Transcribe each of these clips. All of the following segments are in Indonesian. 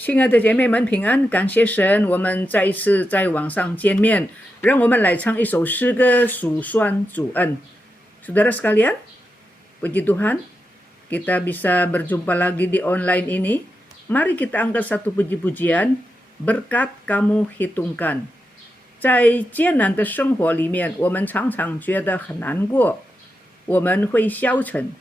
亲爱的姐妹们平安，感谢神，我们再一次在网上见面，让我们来唱一首诗歌数算主恩。Saudara sekalian, puji Tuhan, kita bisa berjumpa lagi di online ini. Mari kita angkat satu puji-pujian, berkat kamu hitungkan. 在艰难的生活里面，我们常常觉得很难过，我们会消沉。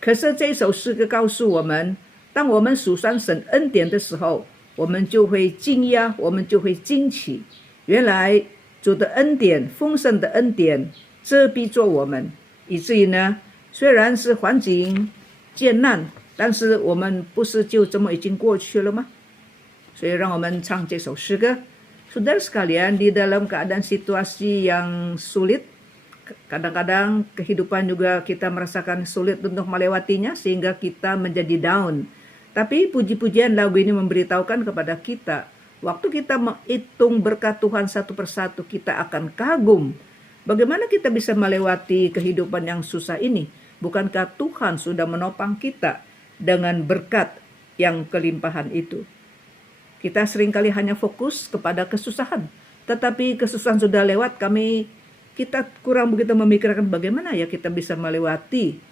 可是这首诗歌告诉我们，当我们数算神恩典的时候，我们就会惊讶，我们就会惊奇，原来主的恩典，丰盛的恩典遮蔽着我们，以至于呢，虽然是环境艰难，但是我们不是就这么已经过去了吗？所以让我们唱这首诗歌。Saudara sekalian, di dalam keadaan situasi yang sulit, kadang-kadang kehidupan juga kita merasakan sulit untuk melewatinya sehingga kita menjadi down. Tapi puji-pujian lagu ini memberitahukan kepada kita, waktu kita menghitung berkat Tuhan satu persatu, kita akan kagum. Bagaimana kita bisa melewati kehidupan yang susah ini? Bukankah Tuhan sudah menopang kita dengan berkat yang kelimpahan itu? Kita seringkali hanya fokus kepada kesusahan, tetapi kesusahan sudah lewat, kita kurang begitu memikirkan bagaimana ya kita bisa melewati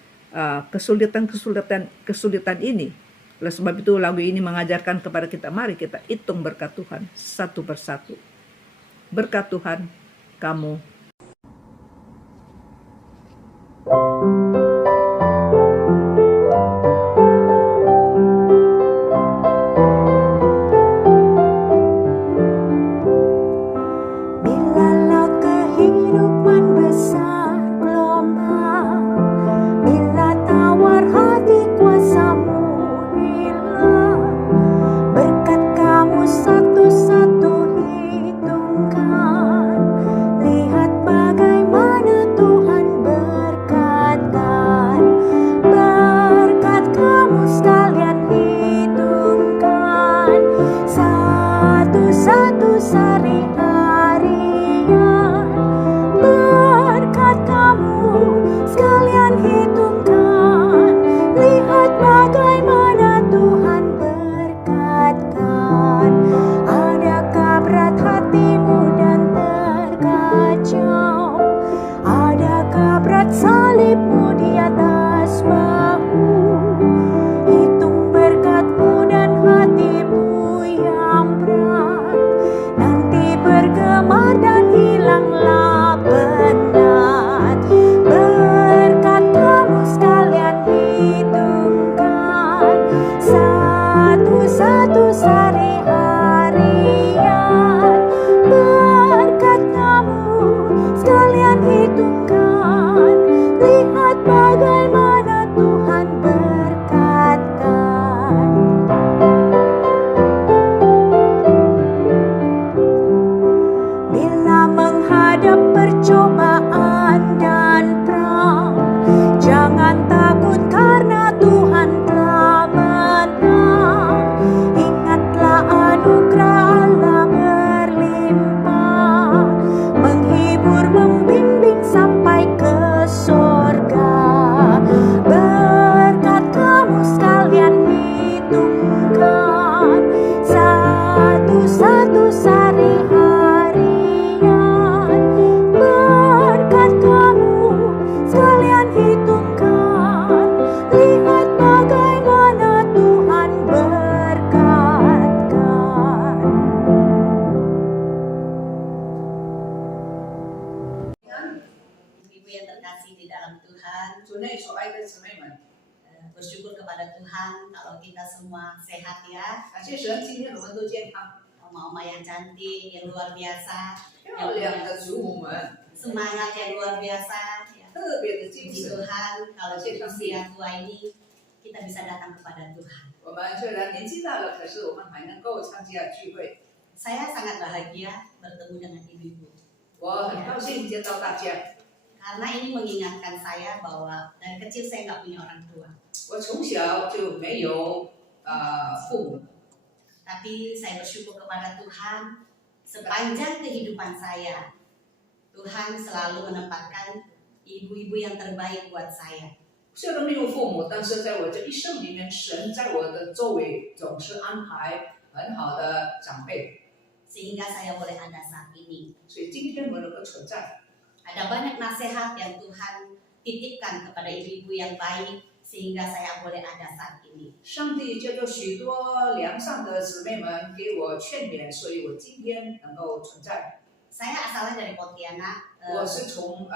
kesulitan ini. Oleh sebab itu lagu ini mengajarkan kepada kita, mari kita hitung berkat Tuhan satu persatu. Berkat Tuhan, kamu. Bersyukur kepada Tuhan kalau kita semua sehat ya. Oma-oma yang cantik, yang luar biasa, semangat yang luar biasa. Puji Tuhan kalau kita usia tua ini kita bisa datang kepada Tuhan. Saya sangat bahagia bertemu dengan ibu-ibu. Karena ini mengingatkan saya bahwa dari kecil saya nggak punya orang tua. Tapi saya bersyukur kepada Tuhan sepanjang kehidupan saya. Tuhan selalu menempatkan ibu-ibu yang terbaik buat saya. 虽然没有父母，但是在我这一生里面，神在我的周围总是安排很好的长辈， sehingga saya boleh ada saat ini. 所以今天我能够存在。 Ada banyak nasihat yang Tuhan titipkan kepada ibu-ibu yang baik sehingga saya boleh ada saat ini. 上帝借着许多良善的姊妹们给我劝勉，所以我今天能够存在。 Saya asalnya dari Pontianak, 我是从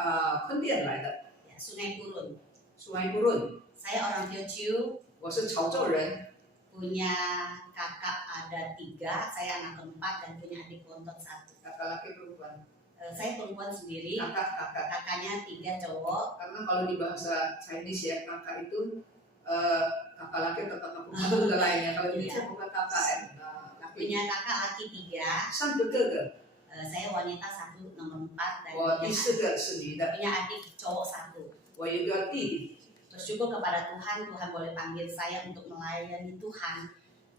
昆甸来的， ya, Sungai Purun. 苏埃布润， Saya orang Teochew, 我是潮州人， punya kakak ada 3, saya anak keempat dan punya adik bontot 1. laki-laki perempuan, Saya perempuan sendiri, kakak. kakaknya 3 cowok. Karena kalau di bahasa Chinese ya kakak itu kakak laki atau kakak perempuan itu udah lainnya. Kalau di Indonesia bukan kakak laki. Punya kakak laki 3, 3个哥哥， saya wanita 1 nomor 4 dan 我第4个是女的， punya adik cowok 1. 我有一个弟弟。 Bersyukur kepada Tuhan, Tuhan boleh panggil saya untuk melayani Tuhan.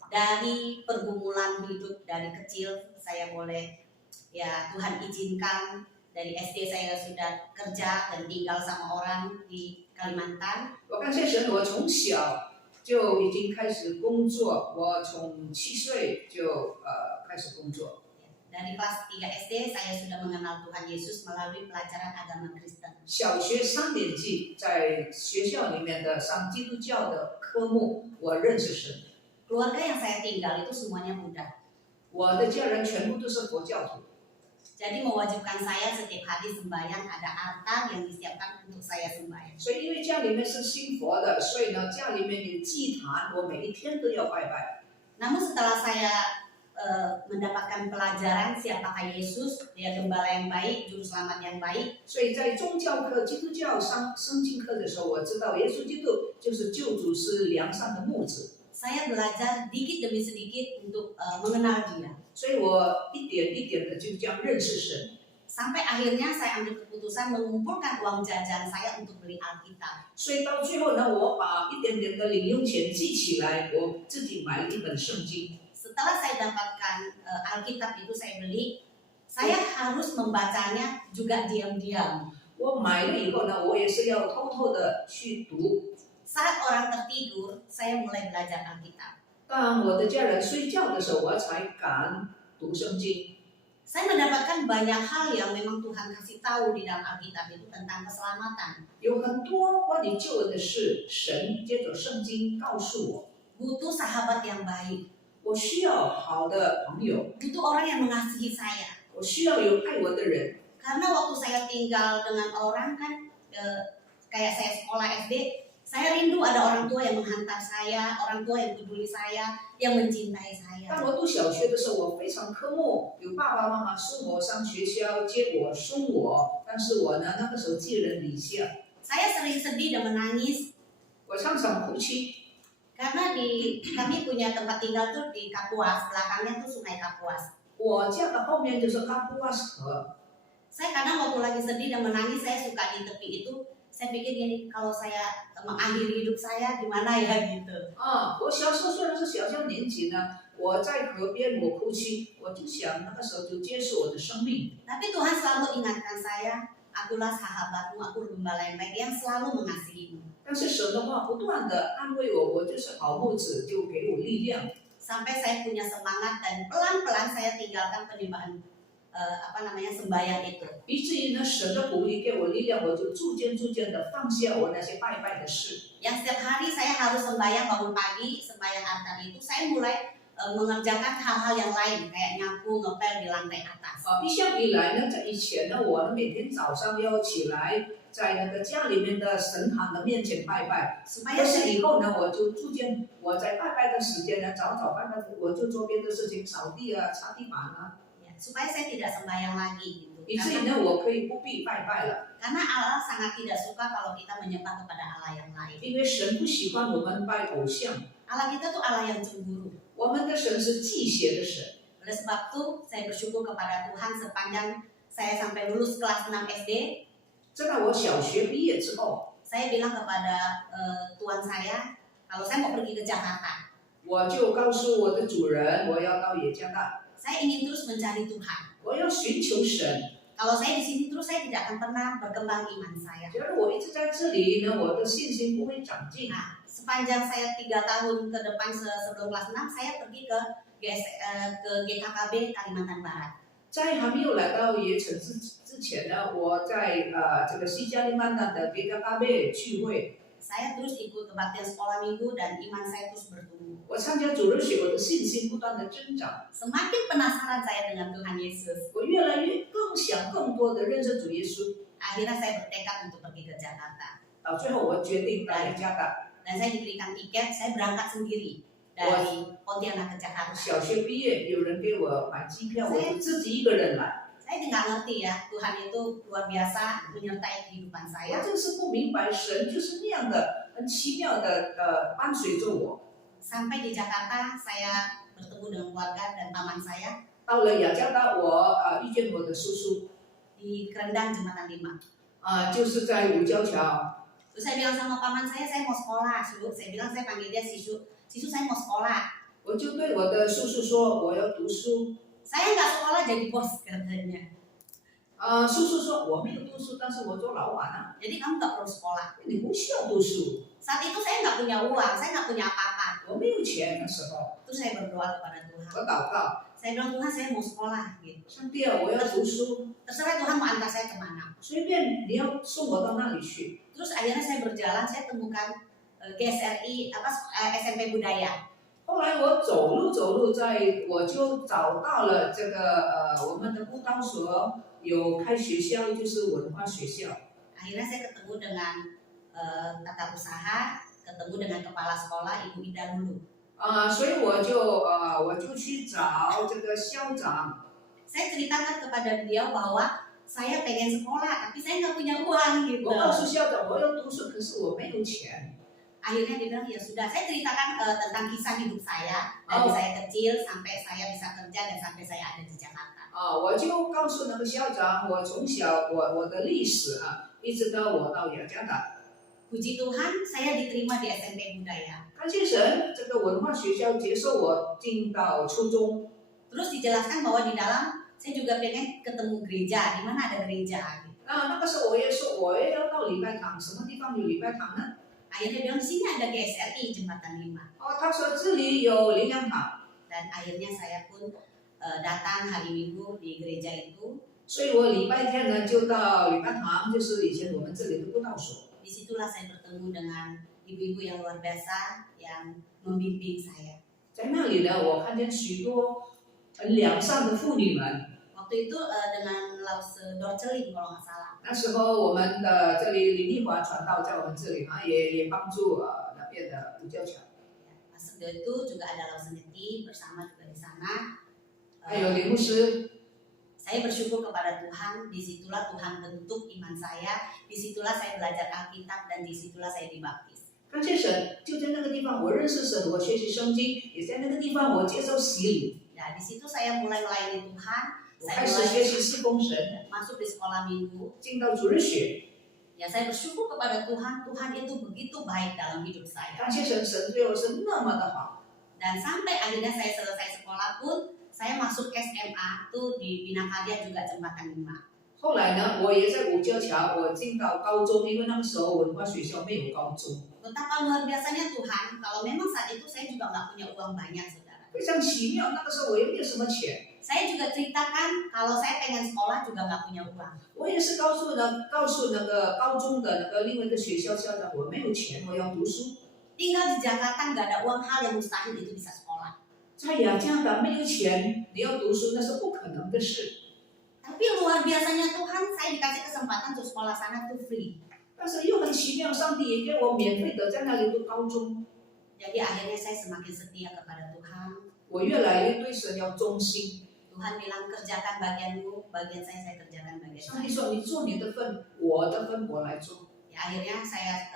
Dari pergumulan hidup dari kecil, saya boleh, ya Tuhan izinkan. Dari SD saya sudah kerja dan tinggal sama orang di Kalimantan. 我感谢神，我从小就已经开始工作，我从7岁就开始工作。 Dari kelas 3 SD saya sudah mengenal Tuhan Yesus melalui pelajaran agama Kristen. 小学3年级在学校里面的上基督教的科目，我认识神。 Keluarga yang saya tinggal itu semuanya Buddha. 我的家人全部都是佛教徒， Jadi mewajibkan saya setiap hari sembahyang, ada altar yang disiapkan untuk saya sembahyang. 所以因为家里面是信佛的，所以呢家里面有祭坛，我每一天都要拜拜。 Namun setelah saya mendapatkan pelajaran siapakah Yesus, dia gembala yang baik, juru selamat yang baik. 所以在宗教课、基督教圣经课的时候，我知道耶稣基督就是救主，是良善的牧子。 Saya belajar dikit demi sedikit untuk mengenal dia. 所以我一点一点的就这样认识神。 Sampai akhirnya saya ambil keputusan mengumpulkan uang jajan saya untuk beli Alkitab. 所以到最后呢，我把一点点的零用钱记起来，我自己买了一本圣经。 Setelah saya dapatkan Alkitab itu saya beli, saya harus membacanya juga diam-diam. 我买了以后呢，我也是要偷偷的去读。 Saat orang tertidur, saya mulai belajar Alkitab. 当我的家人睡觉的时候，我才敢读圣经。 Saya mendapatkan banyak hal yang memang Tuhan kasih tahu di dalam Alkitab itu tentang keselamatan. 有很多关于救恩的事，神借着圣经告诉我。 Butuh sahabat yang baik, 我需要好的朋友， butuh orang yang mengasihi saya. 我需要有爱我的人。 Karena waktu saya tinggal dengan orang kan, kayak saya sekolah SD, saya rindu ada orang tua yang menghantar saya, orang tua yang peduli saya, yang mencintai saya. 当我读小学的时候，我非常渴慕有爸爸妈妈送我上学校，接我送我，但是我呢，那个时候寄人篱下， Saya sering sedih dan menangis 我常常哭泣。 karena kami punya tempat tinggal tuh di Kapuas, belakangnya tuh Sungai Kapuas. 我家的后面就是卡布瓦斯河。 Saya kadang waktu lagi sedih dan menangis, saya suka di tepi itu. Saya pikir gini, kalau saya mengakhiri hidup saya gimana ya gitu. 我小时候虽然是小学年级呢，我在河边我哭泣，我就想那个时候就结束我的生命。 Tapi Tuhan selalu ingatkan saya, akulah sahabatmu, aku gembala yang baik yang selalu mengasihimu. 但是神的话不断的安慰我，我就是好牧子，就给我力量。 Sampai saya punya semangat dan pelan-pelan saya tinggalkan penyembahan sembahyang itu. 以至于呢，神的鼓励给我力量，我就逐渐的放下我那些拜拜的事。 Yang setiap hari saya harus sembahyang bangun pagi, sembahyang altar itu saya mulai mengerjakan hal-hal yang lain kayak nyapu, ngepel di lantai atas. 一向以来呢，在以前呢，我每天早上要起来，在那个家里面的神坛的面前拜拜。 Supaya 但 saya 是以后呢，我就逐渐我在拜拜的时间呢，早拜拜，我就做别的事情，扫地啊，擦地板啊， ya, supaya saya tidak sembahyang lagi gitu. 以至于呢，我可以不必拜拜了。 Karena Allah sangat tidak suka kalau kita menyembah kepada Allah yang lain. 因为神不喜欢我们拜偶像， Allah kita tuh Allah yang cemburu. 我们的神是忌邪的神。 Oleh sebab itu, saya bersyukur kepada Tuhan sepanjang saya sampai lulus kelas 6 SD. 在我小学毕业之后， Saya bilang kepada tuan saya, kalau saya mau pergi ke Jakarta, 我就告诉我的主人，我要到耶加达， saya ingin terus mencari Tuhan. 我要寻求神。Kalau saya di sini terus, saya tidak akan pernah berkembang iman saya. 假如我一直在这里呢，我的信心不会长进。 Nah, sepanjang saya 3 tahun ke depan sebelum kelas 6, saya pergi ke GKKB Kalimantan Barat. 在还没有来到野城之前呢，我在这个西加利曼丹的 GKKB 聚会， Saya terus ikut kebaktian sekolah minggu dan iman saya terus bertumbuh. 我参加主日学，我的信心不断的增长， Semakin penasaran saya dengan Tuhan Yesus. 我越来越更想更多的认识主耶稣。 Akhirnya saya bertekad untuk pergi ke Jakarta. 到最后，我决定到雅加达。 Dan saya diberikan tiket, saya berangkat sendiri dari Pontianak ke Jakarta. 小学毕业，有人给我买机票，我就自己一个人来。 Saya nggak ngerti ya, Tuhan itu luar biasa menyertai kehidupan 我 saya. 真是不明白，神就是那样的很奇妙的伴随着我。 Sampai di Jakarta, saya bertemu dengan keluarga dan paman saya 到了雅加达，我遇见我的叔叔， di Kerendang Jembatan 5. 就是在五交桥。 Terus saya bilang sama paman saya mau sekolah. Saya bilang, saya panggil dia Sisu. Sisu, saya mau sekolah. 我就对我的叔叔说，我要读书。 Saya nggak sekolah jadi bos katanya. 叔叔说我没有读书，但是我做老板啊。 Jadi kamu nggak perlu sekolah. 你不需要读书， Saat itu saya nggak punya uang, saya nggak punya apa-apa. 我没有钱的时候， Terus saya berdoa kepada Tuhan. 我祷告， Saya bilang, Tuhan, saya mau sekolah gitu. 上帝啊，我要读书， Terserah Tuhan mau antar saya kemana. 随便你要送我到那里去。 Terus akhirnya saya berjalan, saya temukan GSRI SMP Budaya. 后来我走路，我就找到了这个我们的布道所有开学校，就是文化学校。 Akhirnya saya ketemu dengan tata usaha, ketemu dengan kepala sekolah Ibu Ida dulu. 所以我就去找这个校长。 Saya ceritakan kepada beliau bahwa saya pengen sekolah, tapi saya nggak punya uang gitu. 我告诉校长我要读书，可是我没有钱。 Akhirnya dia bilang, ya sudah. Saya ceritakan tentang kisah hidup saya dari saya kecil sampai saya bisa kerja dan sampai saya ada di Jakarta. 我就告诉那个校长，我从小我的历史一直到我到雅加达。 Puji Tuhan, saya diterima di SMP Budaya. 感谢神，这个文化学校接受我进到初中。 Terus dijelaskan bahwa di dalam saya juga pengen ketemu gereja, di mana ada gereja. Gitu. 那个时候我也说我也要到礼拜堂，什么地方有礼拜堂呢？ Akhirnya bilang, di sini ada GSRI Jembatan 5. 他说这里有灵粮堂。 Dan akhirnya saya pun datang hari Minggu di gereja itu. 所以我礼拜天呢就到礼拜堂，就是以前我们这里的布道所。 Disitulah saya bertemu dengan ibu-ibu yang luar biasa yang membimbing saya. 在那里呢，我看见许多很良善的妇女们。 Waktu itu dengan Lause Dorceling kalau nggak salah. 那时候我们的这里李丽华传道在我们这里也帮助那边的五教桥。 Pas itu juga ada Lause Neti bersama juga di sana. 还有李牧师。 Saya bersyukur kepada Tuhan, disitulah Tuhan bentuk iman saya, disitulah saya belajar Alkitab, dan disitulah saya dibaptis. 感谢神，就在那个地方我认识神，我学习圣经，也在那个地方我接受洗礼。 Ya, di situ saya mulai melayani Tuhan, 我 saya 开始 mulai 学习侍奉神， masuk di sekolah minggu. 进到主日学。 Ya, saya bersyukur kepada Tuhan, Tuhan itu begitu baik dalam hidup saya. 感谢神，神对我是那么的好。 Dan sampai akhirnya saya selesai sekolah pun, saya masuk SMA tuh di Binakarya juga Jembatan 5. 后来呢，我也在五教桥，我进到高中，因为那个时候文化学校没有高中。 Betapa luar biasanya Tuhan, kalau memang saat itu saya juga nggak punya uang banyak, saudara. 非常奇妙，那个时候我也没有什么钱。 Saya juga ceritakan kalau saya pengen sekolah juga nggak punya uang. 我也是告诉那个高中的那个另外一个学校校长，我没有钱，我要读书。 Tinggal di Jakarta nggak ada uang, hal yang mustahil itu bisa sekolah. 在雅加达没有钱，你要读书那是不可能的事。 Tapi luar biasanya Tuhan, saya dikasih kesempatan untuk sekolah sana tuh free. 但是又很奇妙，上帝也给我免费的在那里读高中。 Jadi akhirnya saya semakin setia kepada Tuhan. 我越来越对神要忠心。 Tuhan bilang kerjakan bagianmu, bagian saya kerjakan bagian 上帝 saya. 说：“你做你的份，我的份我来做。” Ya, akhirnya saya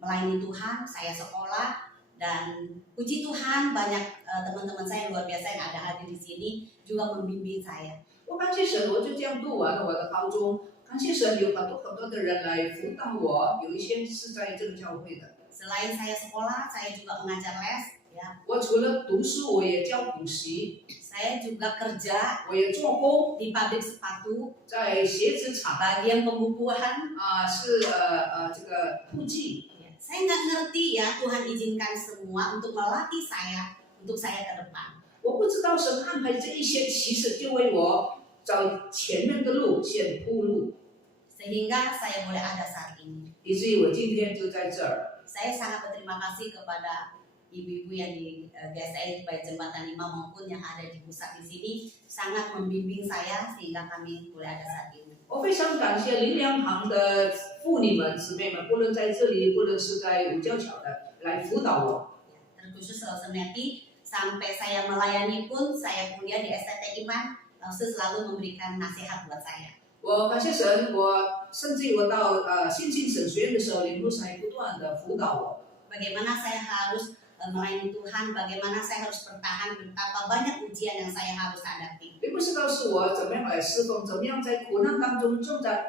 melayani Tuhan, saya sekolah, dan puji Tuhan banyak teman-teman saya yang luar biasa yang ada hadir di sini juga membimbing saya. 我感谢神，我就这样度完了我的高中。感谢神，有很多的人来辅导我，有一些是在这个教会的。 Selain saya sekolah, saya juga mengajar les. Ya, saya. 我除了读书，我也教补习， Saya juga kerja 我也做工， di pabrik sepatu, 在鞋子厂 bagian pembukuan. 是这个铺记。 Ya, saya nggak ngerti ya Tuhan izinkan semua untuk melatih saya, untuk saya ke depan. 我不知道神安排这一些，其实就为我找前面的路先铺路， Sehingga saya boleh ada saat ini. 以至于我今天就在这儿。 Saya sangat berterima kasih kepada ibu-ibu yang di GSI baik Jembatan 5 maupun yang ada di pusat di sini, sangat membimbing saya sehingga kami boleh ada saat ini. 我非常感谢林良堂的妇女们、姊妹们，不论在这里，不论是在五教桥的，来辅导我。 Ya, terkhusus Selesai sampai saya melayani pun saya kuliah di STT Iman, langsung selalu memberikan nasihat buat saya. 我感谢神，甚至我到新进神学院的时候，林牧师还不断的辅导我。 Bagaimana saya harus melayani Tuhan, bagaimana saya harus bertahan, betapa banyak ujian yang saya harus hadapi. 林牧师告诉我怎么样来侍奉，怎么样在苦难当中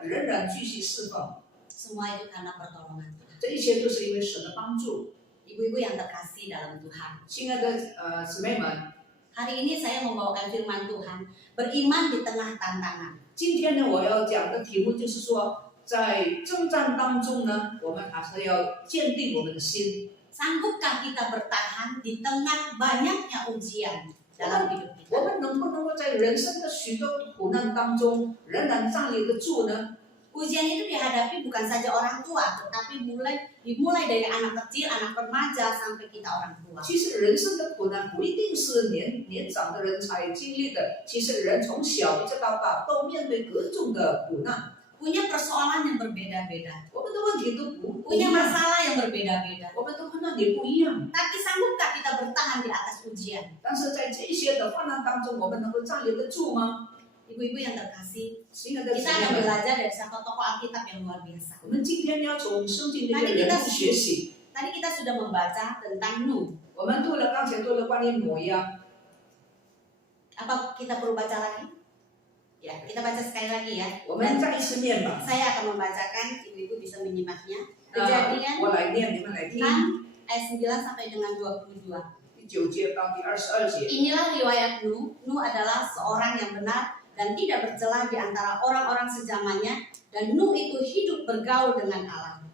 仍然继续侍奉。 Semua itu karena pertolongan Tuhan. 这一切都是因为神的帮助。 Ibu-ibu yang terkasih dalam Tuhan. 亲爱的姊妹们， Hari ini saya membawakan firman Tuhan, beriman di tengah tantangan. 今天呢，我要讲的题目就是说，在征战当中呢，我们还是要坚定我们的心。 Sanggupkah kita bertahan di tengah banyaknya ujian dalam hidup 我 kita? 们能不能够在人生的许多苦难当中，仍然站立得住呢？ Ujian itu dihadapi bukan saja orang tua, tetapi dimulai dari anak kecil, anak remaja, sampai kita orang tua. 其实人生的苦难不一定是年长的人才经历的，其实人从小一直到大都面对各种的苦难。 Punya persoalan yang berbeda-beda, 我们的问题都不一 punya 样， masalah yang berbeda-beda. 我们的困难也不一样。 Tapi sanggupkah kita bertahan di atas ujian? 但是在这些的患难当中，我们能够站立得住吗？ Ibu-ibu yang terkasih, 亲爱的姊 kita akan 妹们， belajar dari satu tokoh Alkitab yang luar biasa. 我们今天要从圣经里的人物学习。 Tadi kita sudah membaca tentang Nuh. 我们刚才读了关于挪亚， Apa kita perlu baca lagi? Ya, kita baca sekali lagi ya. 我们再一次念吧。 Saya akan membacakan, ibu-ibu bisa menyimaknya. 我 Kejadian 来念，你们来听。 6 ayat 9 sampai dengan 22. 第9节到第22节。 Inilah riwayat Nuh. Nuh adalah seorang yang benar dan tidak bercela di antara orang-orang sezamannya, dan Nuh itu hidup bergaul dengan Allah.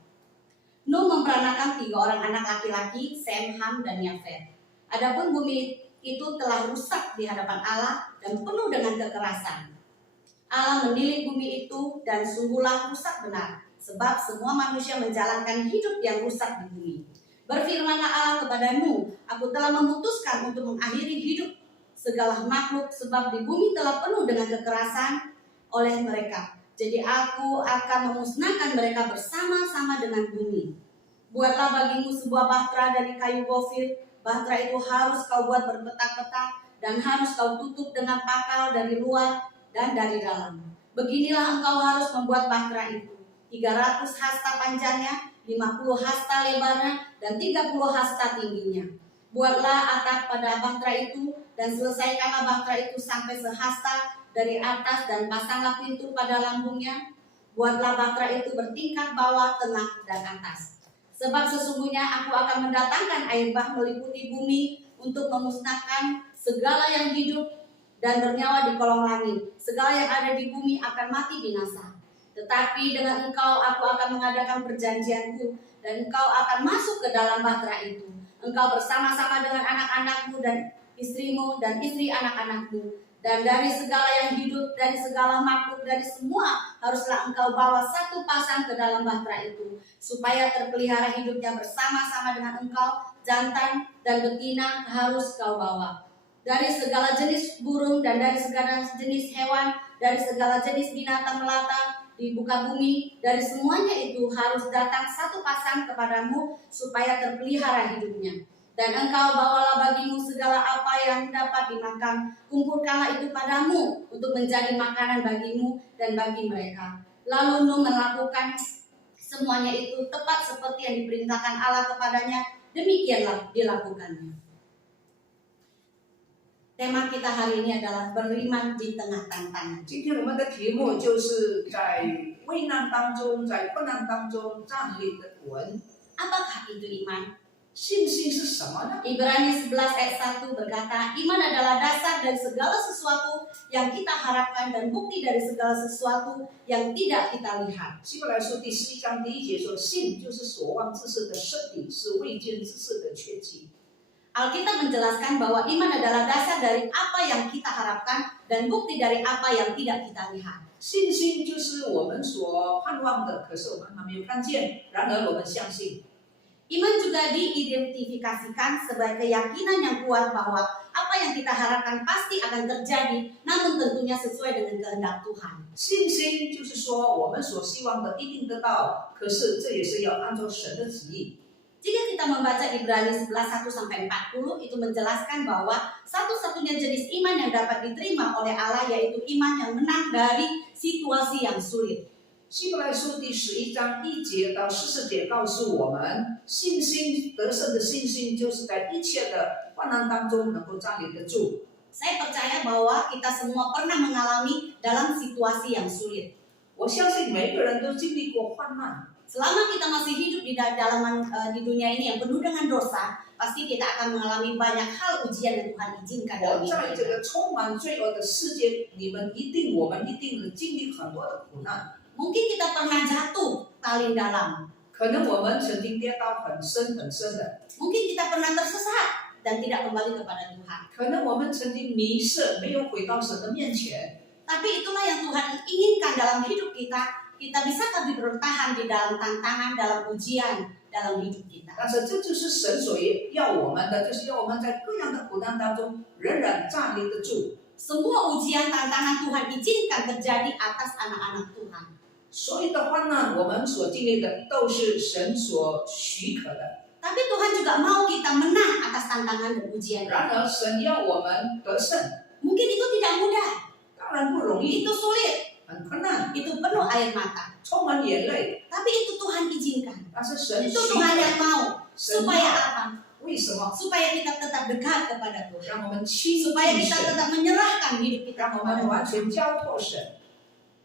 Nuh memperanakan 3 orang anak laki-laki, Sem, Ham, dan Yafet. Adapun bumi itu telah rusak di hadapan Allah dan penuh dengan kekerasan. Allah menilik bumi itu dan sungguhlah rusak benar, sebab semua manusia menjalankan hidup yang rusak di bumi. Berfirmanlah Allah kepada Nuh, aku telah memutuskan untuk mengakhiri hidup segala makhluk, sebab di bumi telah penuh dengan kekerasan oleh mereka. Jadi aku akan memusnahkan mereka bersama-sama dengan bumi. Buatlah bagimu sebuah bahtera dari kayu gofir. Bahtera itu harus kau buat berpetak-petak dan harus kau tutup dengan pakal dari luar dan dari dalam. Beginilah engkau harus membuat bahtera itu. 300 hasta panjangnya, 50 hasta lebarnya, dan 30 hasta tingginya. Buatlah atap pada bahtera itu dan selesaikanlah bahtera itu sampai sehasta dari atas dan pasanglah pintu pada lambungnya. Buatlah bahtera itu bertingkat bawah, tengah, dan atas. Sebab sesungguhnya aku akan mendatangkan air bah meliputi bumi untuk memusnahkan segala yang hidup dan bernyawa di kolong langit. Segala yang ada di bumi akan mati binasa. Tetapi dengan engkau aku akan mengadakan perjanjianku, dan engkau akan masuk ke dalam bahtera itu. Engkau bersama-sama dengan anak-anakmu dan istrimu dan istri anak-anakmu. Dan dari segala yang hidup, dari segala makhluk, dari semua haruslah engkau bawa satu pasang ke dalam bahtera itu, supaya terpelihara hidupnya bersama-sama dengan engkau. Jantan dan betina harus kau bawa. Dari segala jenis burung dan dari segala jenis hewan, dari segala jenis binatang melata di muka bumi, dari semuanya itu harus datang satu pasang kepadamu, supaya terpelihara hidupnya. Dan engkau bawalah bagimu segala apa yang dapat dimakan, kumpulkanlah itu padamu untuk menjadi makanan bagimu dan bagi mereka. Lalu Nuh melakukan semuanya itu tepat seperti yang diperintahkan Allah kepadanya, demikianlah dilakukannya. Tema kita hari ini adalah beriman di tengah tantangan. 今天我们的题目就是在危难当中，在困难当中站立的稳。 Apakah itu iman? 信心是什么呢？ Ibrani 11 ayat 1 berkata, iman adalah dasar dari segala sesuatu yang kita harapkan dan bukti dari segala sesuatu yang tidak kita lihat. 希伯来书第11章第1节说，信就是所望之事的实底，是未见之事的确据。 Alkitab menjelaskan bahwa iman adalah dasar dari apa yang kita harapkan dan bukti dari apa yang tidak kita lihat. 信心就是我们所盼望的，可是我们还没有看见，然而我们相信。 Iman juga diidentifikasikan sebagai keyakinan yang kuat bahwa apa yang kita harapkan pasti akan terjadi, namun tentunya sesuai dengan kehendak Tuhan. 信心就是说，我们所希望的一定得到，可是这也是要按照神的旨意。 Jika kita membaca Ibrani 11 1-40 itu menjelaskan bahwa satu-satunya jenis iman yang dapat diterima oleh Allah yaitu iman yang menang dari situasi yang sulit. 希伯来书第11章1节到14节告诉我们，信心得胜的信心，就是在一切的患难当中能够站立得住。 Saya percaya bahwa kita semua pernah mengalami dalam situasi yang sulit. 我相信每个人都经历过患难。 Selama kita masih hidup di dunia ini yang penuh dengan dosa, pasti kita akan mengalami banyak hal ujian yang Tuhan izinkan dalam 我 hidup 在这 kita. 个充满罪恶的世界，我们一定经历很多的苦难。 Mungkin kita pernah jatuh paling dalam. 可能我们曾经跌倒很深很深的， Mungkin kita pernah tersesat dan tidak kembali kepada Tuhan. 可能我们曾经迷失，没有回到神的面前。 Tapi itulah yang Tuhan inginkan dalam hidup kita. Kita bisa lebih bertahan di dalam tantangan, dalam ujian, dalam hidup kita. 但是这就是神所要我们的，就是要我们在各样的苦难当中仍然站立得住。 Semua ujian tantangan Tuhan izinkan terjadi atas anak-anak Tuhan. 所有的患难，我们所经历的都是神所许可的。 Tapi Tuhan juga mau kita menang atas tantangan dan ujian. 然而，神要我们得胜， Mungkin itu tidak mudah, 当然不容易， itu sulit, 很困难， itu penuh air mata. 充满眼泪。 Tapi itu Tuhan izinkan. 但是神 Itu 许 Tuhan yang 可， mau. 神 Supaya 要 apa? 为什么？ Supaya kita tetap dekat kepada Tuhan. 让我们亲 Supaya 近 kita 神， tetap menyerahkan hidup kita 让我 kepada 们完 Tuhan. 全交托神。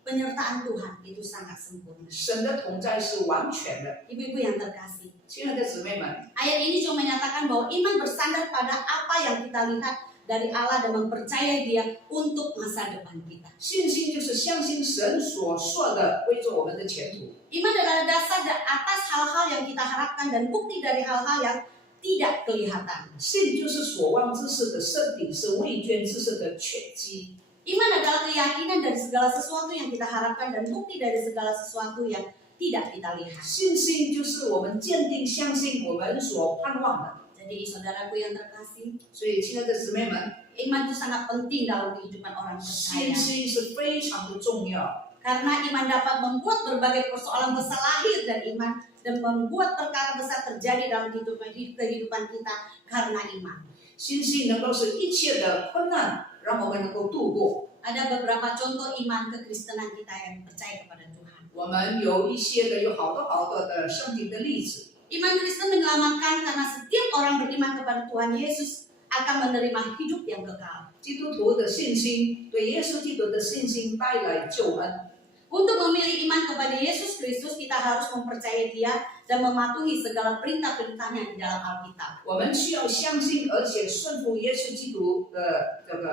Penyertaan Tuhan itu sangat sempurna. 神的同在是完全的。 Ibu-ibu yang terkasih, 亲爱的姊妹们， ayat ini cuma menyatakan bahwa iman bersandar pada apa yang kita lihat dari Allah dan mempercayai Dia untuk masa depan kita. 信心就是相信神所说的，为着我们的前途。 Iman adalah dasar atas hal-hal yang kita harapkan dan bukti dari hal-hal yang tidak kelihatan. 信就是所望之事的实底，是未见之事的确据。 Iman adalah keyakinan dari segala sesuatu yang kita harapkan dan bukti dari segala sesuatu yang tidak kita lihat. 信心就是我们坚定相信我们所盼望的。 Jadi saudaraku yang terkasih, 所以，亲爱的姊妹们， iman itu sangat penting dalam kehidupan orang 信 percaya. 心是非常的重要。 Karena iman dapat membuat berbagai persoalan besar lahir dari iman dan membuat perkara besar terjadi dalam kehidupan kita karena iman. 信心能够使一切的困难让我们能够度过。 Ada beberapa contoh iman kekristenan kita yang percaya kepada Tuhan. 我们有一些的有好多的圣经的例子。 Iman Kristen menyelamatkan karena setiap orang beriman kepada Tuhan Yesus akan menerima hidup yang kekal. 基督徒的信心对耶稣基督的信心带来救恩。 Untuk memilih iman kepada Yesus Kristus, kita harus mempercayai Dia dan mematuhi segala perintah-perintahnya di dalam Alkitab. 我们需要相信，而且顺服耶稣基督的这个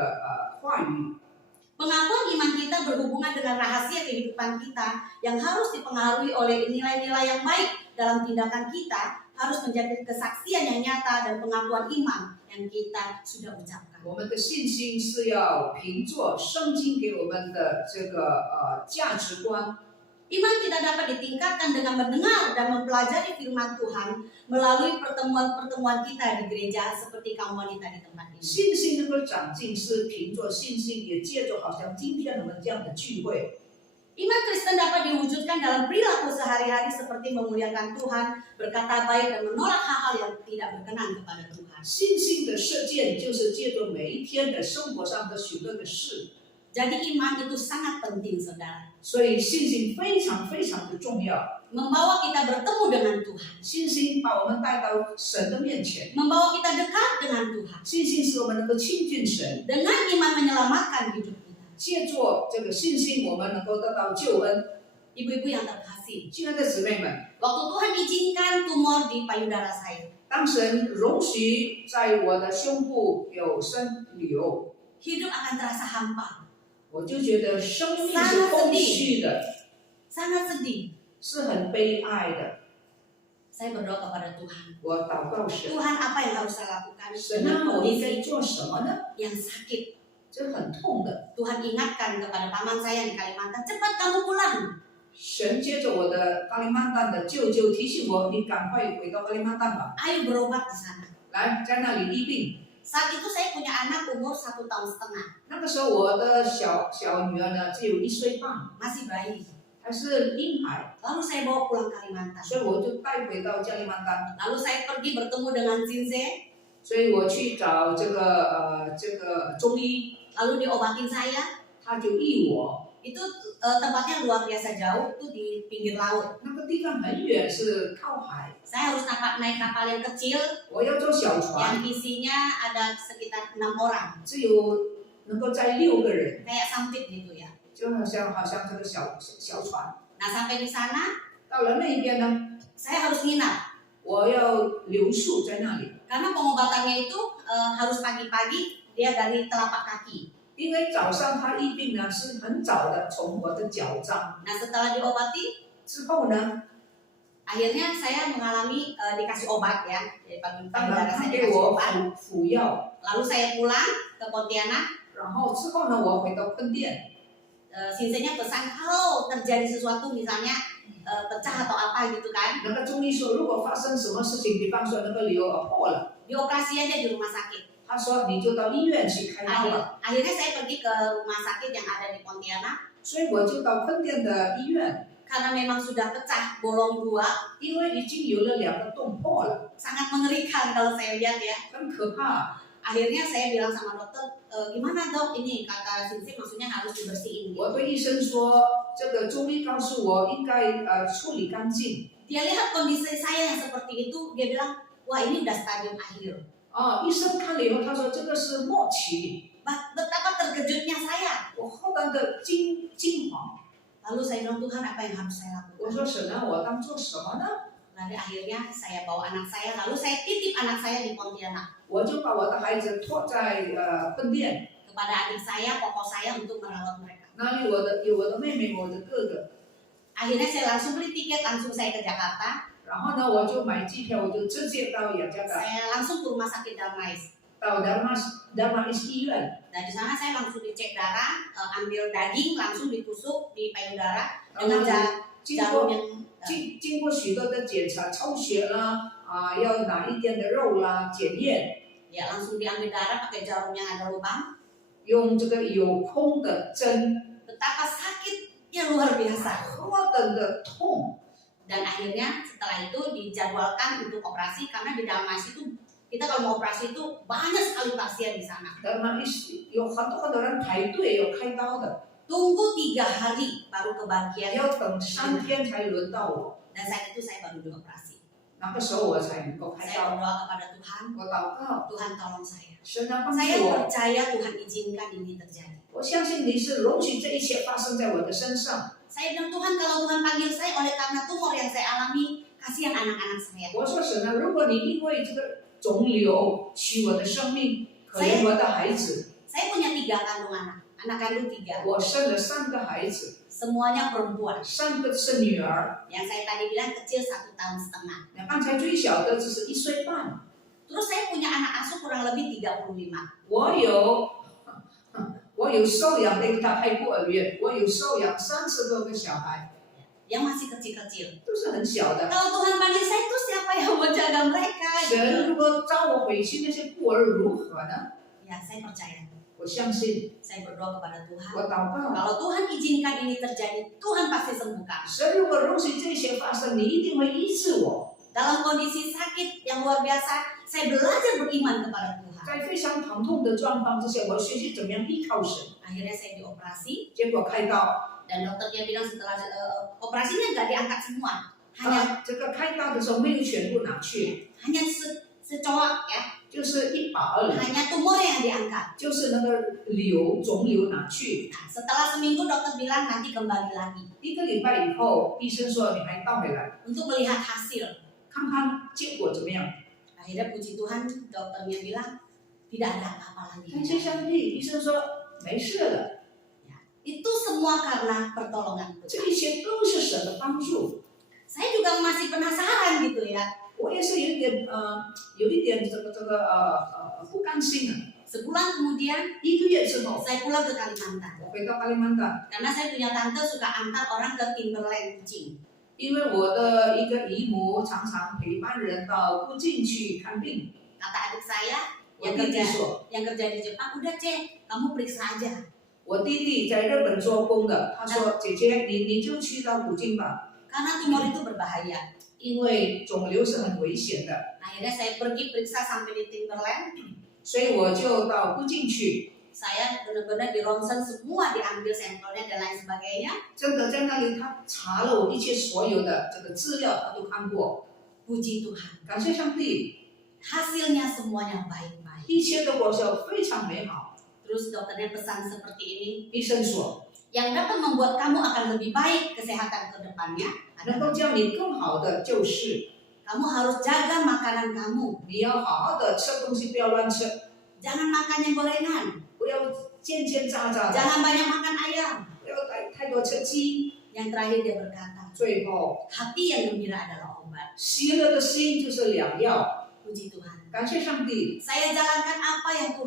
话语。 Pengakuan iman kita berhubungan dengan rahasia kehidupan kita yang harus dipengaruhi oleh nilai-nilai yang baik dalam tindakan kita, harus menjadi kesaksian yang nyata dan pengakuan iman yang kita sudah ucapkan. 我们的信心是要凭着圣经给我们的这个价值观。 Iman kita dapat ditingkatkan dengan mendengar dan mempelajari firman Tuhan melalui pertemuan-pertemuan kita di gereja seperti kaum wanita di tempat ini. 信心能够长进，是凭着信心，也借着好像今天我们这样的聚会。 Iman Kristen dapat diwujudkan dalam perilaku sehari-hari seperti memuliakan Tuhan, berkata baik dan menolak hal-hal yang tidak berkenan kepada Tuhan. 信心的实践就是借着每一天的生活上的许多的事， Jadi iman itu sangat penting, saudara. 所以信心非常非常的重要。 Membawa kita bertemu dengan Tuhan, 信心把我们带到神的面前， membawa kita dekat dengan Tuhan. 信心使我们能够亲近神。 Dengan iman menyelamatkan hidup kita. 借着这个信心，我们能够得到救恩。 Ibu-ibu yang terkasih, 亲爱的姊妹们， waktu Tuhan izinkan tumor di payudara saya, 当神容许在我的胸部有生瘤， hidup akan terasa hampa, 我就觉得生命是空虚的， sangat sedih. 是很悲哀的。 Saya berdoa kepada Tuhan. 我祷告神， Tuhan, apa yang harus saya lakukan 神 dengan 啊，我应该 kondisi 做什么呢？ yang sakit? 这很痛的。 Tuhan ingatkan kepada paman saya di Kalimantan, cepat kamu pulang. 神接着我的加利曼丹的舅舅提醒我，你赶快回到加利曼丹吧， Ayo berobat di sana. 来在那里医病。 Saat itu saya punya anak umur 1 tahun setengah, 那个时候我的小女儿呢只有1岁半， masih bayi. 还是婴孩， Lalu saya bawa pulang Kalimantan. 所以我就带回到加利曼丹。 Lalu saya pergi bertemu dengan Zinze, 所以我去找这个中医， lalu diobatin saya. 他就医我。 Itu tempatnya luar biasa jauh, itu di pinggir laut. 那个地方很远，是靠海， Saya harus naik kapal yang kecil 我要坐小 yang 船， isinya ada sekitar 6 orang, 只有能够载6个人， kayak sampit gitu ya. 就好像这个小船。 Nah sampai di sana 到了那边呢， saya harus nginap 我要留宿在那里， karena pengobatannya itu harus pagi-pagi, dia dari telapak kaki. 因为早上他医病呢是很早的，从我的脚掌 Nah setelah diobati, 之后呢， akhirnya saya mengalami dikasih obat ya, dari payudara 当然 saya 他给 dikasih 我 obat. 服药， Lalu saya pulang ke Pontianak. 然后之后呢，我回到坤甸， Sinsenya pesan kalau terjadi sesuatu misalnya pecah atau apa gitu kan, 那个中医说，如果发生什么事情，比方说那个瘤破了， dioperasi aja di rumah sakit. 他说你就到医院去开刀吧。 Akhirnya saya pergi ke rumah sakit yang ada di Pontianak 所以我就到坤甸的医院， karena memang sudah pecah bolong 2, 因为已经有了2个洞破了， sangat mengerikan kalau saya lihat ya. 很可怕。 Akhirnya saya bilang sama dokter, gimana dok ini, kata Sinsi maksudnya harus dibersihin. 我对医生说，这个中医告诉我应该处理干净。 Dia lihat kondisi saya yang seperti itu, dia bilang, wah ini udah stadium akhir. 啊，医生看了以后，他说这个是末期。 Betapa terkejutnya saya. 我后来的惊惶， Lalu saya bilang, Tuhan apa yang harus saya 我 lakukan? 说神啊，我当做什么呢？ Lalu akhirnya saya bawa anak saya, lalu saya titip anak saya di Pontianak 我就把我的孩子托在坤甸， kepada adik saya, koko saya untuk merawat mereka. 那里有我的妹妹，我的哥哥。 Akhirnya saya langsung beli tiket, langsung saya ke Jakarta. 然后呢，我就买机票，我就直接到雅加达， Saya langsung ke rumah sakit Darmais. 到Darmais医院。 Dan di sana saya langsung dicek darah, ambil daging, langsung ditusuk di payudara 然 dengan 后经 jarum 过 yang 经过许多的检查，抽血啦，要哪一天的肉啦，检验， ya langsung diambil darah pakai jarum yang ada lubang. 用这个有空的针， Betapa sakitnya luar biasa. 何等的痛！ Dan akhirnya setelah itu dijadwalkan untuk operasi karena di Darmais itu kita kalau mau operasi itu banyak sekali pasien di sana. Darmais有很多人排队要开刀的， Tunggu 3 hari baru kebagian. 要等3天才轮到我。 Dan saat itu saya baru dioperasi. 那个时候我才能够开 Saya 刀。 berdoa kepada Tuhan, 我祷告， Tuhan tolong saya. 神啊，帮 Saya 助我。 percaya Tuhan izinkan ini terjadi. 我相信你是容许这一切发生在我的身上。 Saya bilang Tuhan kalau Tuhan panggil saya oleh karena tumor yang saya alami, kasihan anak-anak saya. 我说神啊，如果你因为这个肿瘤取我的生命，可怜我的孩子。 Saya punya 3 kandung anak kandung 3. 我生了3个孩子， Semuanya perempuan. 3个是女儿。 Yang saya tadi bilang kecil 1 tahun setengah. 那刚才最小的只是1岁半。 Terus saya punya anak asuh kurang lebih 35. 我有收养那个他还孤儿院，我有收养30多个小孩， Yang masih kecil-kecil. 都是很小的。 Kalau Tuhan panggil saya itu siapa yang menjaga mereka? 神如果召我回去，那些孤儿如何呢？ Ya saya percaya. 我相信， Saya berdoa kepada Tuhan. 我祷告， Kalau Tuhan izinkan ini terjadi, Tuhan pasti sembuhkan. 神如果容许这些发生，你一定会医治我。 Dalam kondisi sakit yang luar biasa, saya belajar beriman kepada Tuhan. 在非常疼痛的状况之下，我学习怎么样依靠神。 Akhirnya saya dioperasi 结果开刀， dan dokternya bilang setelah operasinya nggak diangkat semua, hanya 这个开刀的时候没有全部拿去， hanya secoak ya, 就是一把而已， hanya tumor yang diangkat. 就是那个肿瘤拿去。 Nah, setelah seminggu dokter bilang nanti kembali lagi 1个礼拜以后，医生说你还倒回来， untuk melihat hasil. 看看结果怎么样。Akhirnya puji Tuhan dokternya bilang tidak ada apa-apa lagi. 感谢上帝，医生说没事了。 Itu semua karena pertolongan 这 Tuhan. 一些都是神的帮助。 Saya juga masih penasaran gitu ya. 我也是有一点不甘心啊。 Sebulan kemudian 1个月之后， saya pulang ke Kalimantan. 我回到加利曼丹， Karena saya punya tante suka antar orang ke Timberland kucing. 因为我的一个姨母常常陪伴人到附近去看病。 Kata adik saya 我 yang 弟弟 kerja 说， yang kerja di Jepang, udah Cek, kamu periksa aja. 我弟弟在日本做工的，他说姐姐你就去到附近吧， Karena tumor itu berbahaya. 因为肿瘤是很危险的， Akhirnya saya pergi periksa sampai di Timberland. 所以我就到附近去。 Saya benar-benar di ronsen semua, diambil sampelnya dan lain sebagainya. 真的在那里，他查了我一切所有的这个资料，他都看过。 Puji Tuhan, 感谢上帝， hasilnya semuanya baik-baik. 一切的果效非常美好。 Terus dokternya pesan seperti ini, 医生说， yang dapat membuat kamu akan lebih baik kesehatan ke depannya 能够 adalah 叫你更好的就是 kamu harus jaga makanan kamu. 你要好好的吃东西，不要乱吃， Jangan makan yang gorengan, 不要煎煎炸炸的， jangan banyak makan ayam. 不要太多吃鸡。 Yang terakhir dia berkata, 最后， hati yang gembira adalah obat. 喜乐的心就是良药。 Puji Tuhan. 感谢上帝， Saya jalankan apa yang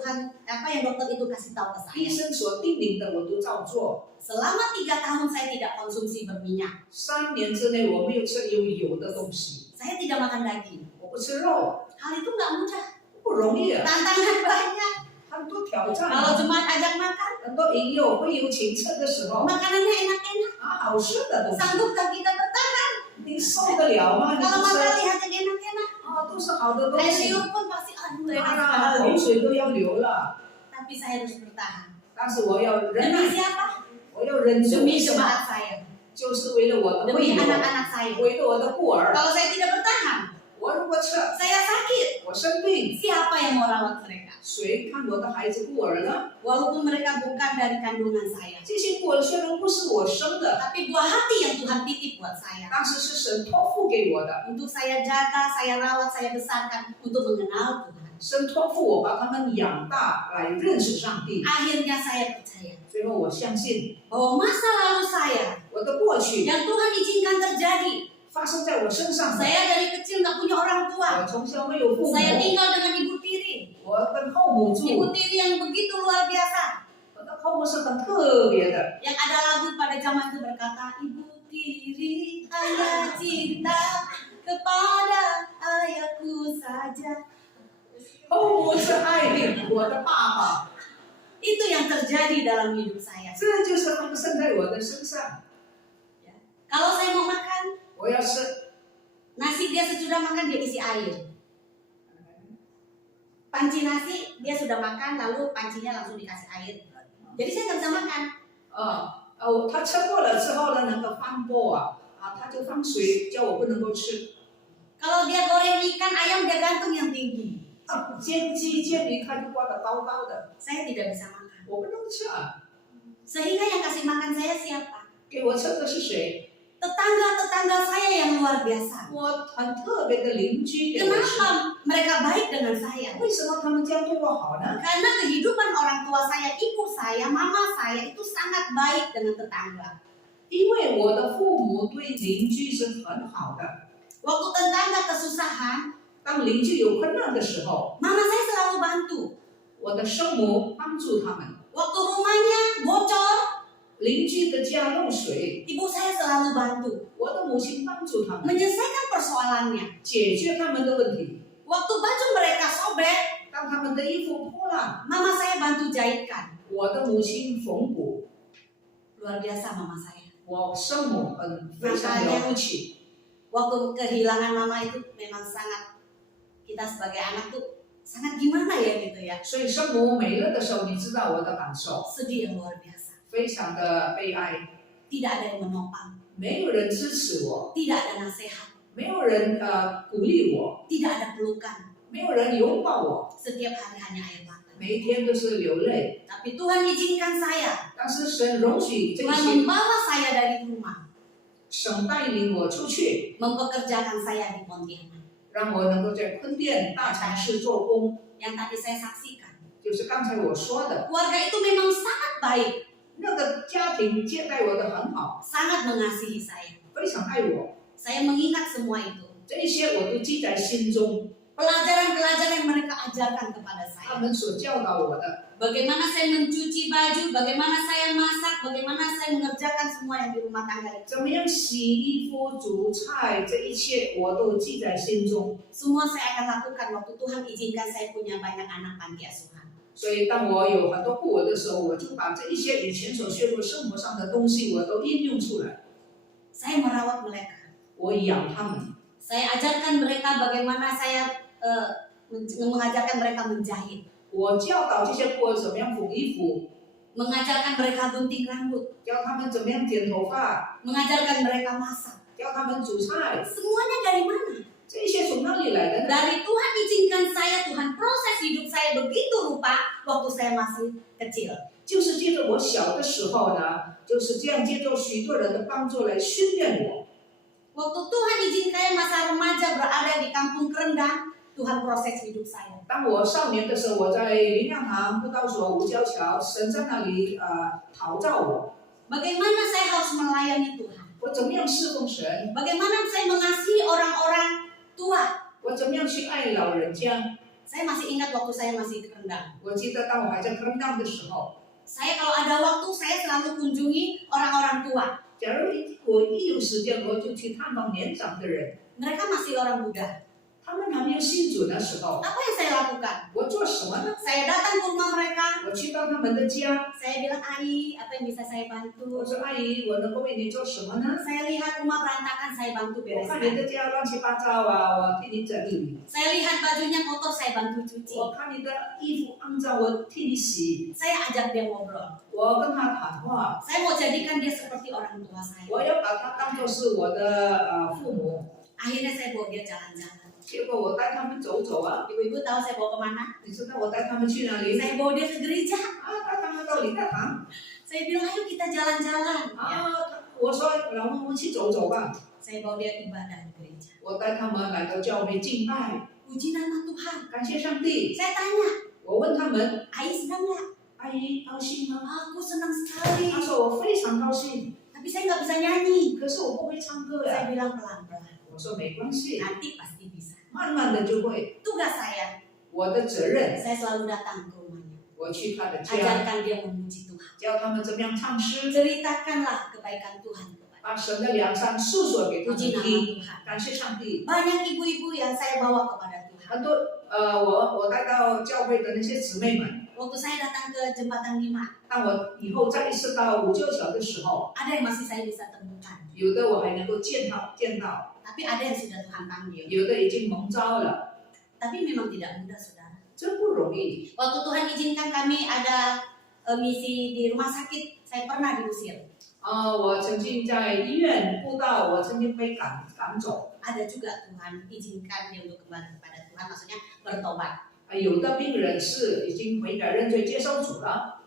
dokter itu kasih tahu ke 医 saya. 生所定领的我都照做。 Selama 3 tahun saya tidak konsumsi berminyak. 3年之内我没有吃有油的东西， Saya tidak makan daging. 我不吃肉， Hal itu nggak mudah. 不容易啊， Tantangan banyak. 很多挑战 Kalau 啊， jemaat ajak makan, 很多引诱会有请吃的时候 makanannya enak-enak. 啊，好吃的东西， Sanggupkah kita bertahan? 你受得了吗？你 Kalau 不 makan 吃 lihat yang enak-enak. 啊，都是好的东 Air 西， liur pun pasti aduh enak 当然 sekali. 口水都要流了， Tapi saya harus bertahan. 但是我要忍 Demi 耐， siapa? 我要忍住， Demi jemaat saya. 就是为了我的 Demi 会友， anak-anak saya. 为了我的孤儿。 Kalau saya tidak bertahan, 我如果吃， saya sakit. 我生病， Siapa yang mau rawat mereka? 谁看我的孩子孤儿呢？ Walaupun mereka bukan dari kandungan saya, 这些孤儿虽然不是我生的， tapi buah hati yang Tuhan titip buat saya. 但是是神托付给我的。 Untuk saya jaga, saya rawat, saya besarkan untuk mengenal Tuhan. 神托付我把他们养大，来认识上帝。 Akhirnya saya percaya 最后我相信， bahwa masa lalu saya 我的过去 yang Tuhan izinkan terjadi. 发生在我身上的。 Saya dari kecil nggak punya orang tua. 我从小没有父母， Saya tinggal dengan ibu tiri. 我跟后母 Ibu 住。 tiri yang begitu luar biasa. 我的后母是很特别的。 Yang ada lagu pada zaman itu berkata, ibu tiri hanya cinta kepada ayahku saja. 后母是爱我的爸爸， Itu yang terjadi dalam hidup saya. 这就是发生在我的身上。 Kalau saya mau makan, 我要吃， nasi dia sesudah makan dia isi air. Panci nasi dia sudah makan lalu pancinya langsung dikasih air. Jadi saya nggak bisa makan. 他吃过了之后呢，那个翻锅他就放水，叫我不能够吃。 Kalau dia goreng ikan ayam dia gantung yang tinggi. 煎鸡煎鱼，他就挂得高高的， Saya tidak bisa makan. 我不能吃啊。 Sehingga yang kasih makan saya siapa? 给我吃的是谁？ Tetangga-tetangga saya yang luar biasa. 我很特别的邻居给我吃。 Kenapa mereka baik dengan saya? 为什么他们这样对我好呢？ Karena kehidupan orang tua saya, ibu saya, mama saya itu sangat baik dengan tetangga. 因为我的父母对邻居是很好的。 Waktu tetangga kesusahan, 当邻居有困难的时候， mama saya selalu bantu. 我的生母帮助他们。 Waktu rumahnya bocor, 邻居的家漏水， ibu saya selalu bantu. 我的母亲帮助他们 Menyelesaikan persoalannya. 解决他们的问题。 Waktu baju mereka sobek, 当他们的衣服破烂， mama saya bantu jahitkan. 我的母亲缝补。 Luar biasa mama saya. 我生母非常了不起。 Waktu kehilangan mama itu memang sangat, kita sebagai anak tuh sangat gimana ya gitu ya. 所以生母没了的时候，你知道我的感受， Sedih yang luar biasa. 非常的悲哀， Tidak ada yang menopang, 没有人支持我， tidak ada nasihat, 没有人鼓励我， tidak ada pelukan. 没有人拥抱我， Setiap hari hanya air mata. 每一天都是流泪。 Tapi Tuhan izinkan saya, 但是神容许这 Tuhan 些， membawa saya dari rumah, 神带领我出去， mempekerjakan saya di Pontianak. 让我能够在坤甸大城市做工， yang tadi saya saksikan. 就是刚才我说的， Keluarga itu memang sangat baik, 那个家庭接待我的很好， sangat mengasihi saya. 非常爱我， Saya mengingat semua itu. 这些我都记在心中。 Pelajaran-pelajaran yang mereka ajarkan kepada 他 saya. 们所教导我的， Bagaimana saya mencuci baju, bagaimana saya masak, bagaimana saya mengerjakan semua yang di rumah tangga itu. 怎么样洗衣服、煮菜，这一切我都记在心中。 Semua saya akan lakukan waktu Tuhan izinkan saya punya banyak anak panti asuhan. 所以，当我有很多顾我的时候，我就把这一些以前所学过生活上的东西，我都应用出来。 Saya merawat mereka. 我养他们， Saya ajarkan mereka bagaimana saya mengajarkan mereka menjahit, 我教导这些孤儿怎么样缝衣服， mengajarkan mereka gunting rambut, 教他们怎么样剪头发， mengajarkan mereka masak. 教他们煮菜。 Semuanya dari mana? 这些从哪里来的呢？ Dari Tuhan izinkan saya, Tuhan proses hidup saya begitu rupa waktu saya masih kecil. 就是借着我小的时候呢，就是这样借着许多人的帮助来训练我。 Waktu Tuhan izinkan saya masa remaja berada di kampung Kerendang, Tuhan proses hidup saya. 当我少年的时候，我在灵粮堂布道所五角桥，神在那里陶造我。 Bagaimana saya harus melayani Tuhan? 我怎么样侍奉神？ Bagaimana saya mengasihi orang-orang tua? 我怎么样去爱老人家？ Saya masih ingat waktu saya masih di Kerendang. 我记得当我还在坑当的时候， Saya kalau ada waktu, saya selalu kunjungi orang-orang tua. 假如我一有时间，我就去探访年长的人。 Mereka masih orang muda. 他们还没有信主的时候， Apa yang saya lakukan? 我做什么呢？ Saya datang ke rumah mereka. 我去到他们的家， Saya bilang, Ai, apa yang bisa saya 我 bantu? 说：“阿姨，我能够为你做什么呢？ Saya lihat rumah berantakan, saya bantu 我看你 bereskan. 的家乱七八糟啊，我替你整理。 Saya lihat bajunya kotor, saya bantu cuci. 我看你的衣服肮脏，我替你洗。 Saya ajak dia ngobrol. 我跟他谈话， Saya mau jadikan dia seperti orang tua saya. 我要把他当作是我的父母。 Akhirnya saya bawa dia jalan-jalan. 结果我带他们走走啊， Ibu-ibu tahu saya bawa kemana? 你知道我带他们去哪里？ Saya bawa dia ke gereja. 带他们到灵粮堂。 Saya bilang, ayo kita jalan-jalan. Ya. 我说，然后我们去走走吧。 Saya bawa dia ibadah di gereja. 我带他们来到教会敬拜， Puji nama Tuhan. 感谢上帝。 Saya tanya, 我问他们， Ai senang nggak? 阿姨高兴吗？ Aku senang sekali. 他说我非常高兴， Tapi saya nggak bisa nyanyi. 可是我不会唱歌 Saya 呀。 bilang pelan-pelan. 我说没关系， Nanti pasti bisa. 慢慢的就会。 Tugas saya, 我的责任， saya selalu datang ke rumahnya. 我去他的家， Ajarkan dia memuji Tuhan. 教他们怎么样唱诗， Ceritakanlah kebaikan Tuhan kepada. 把神的良善诉说给他们 Puji nama 听。 Tuhan. 感谢上帝。 Banyak ibu-ibu yang saya bawa kepada Tuhan. 很多我带到教会的那些姊妹们， Waktu saya datang ke Jembatan 5, 当我以后再一次到五旧桥的时候， ada yang masih saya bisa temukan. 有的我还能够见到， Tapi ada yang sudah Tuhan panggil. 有的已经蒙召了， Tapi memang tidak mudah, saudara. 真不容易。 Waktu Tuhan izinkan kami ada misi di rumah sakit, saya pernah diusir. 我曾经在医院布道，我曾经被赶走。 Ada juga Tuhan izinkan dia untuk kembali kepada Tuhan, maksudnya bertobat. 有的病人是已经悔改认罪接受主了，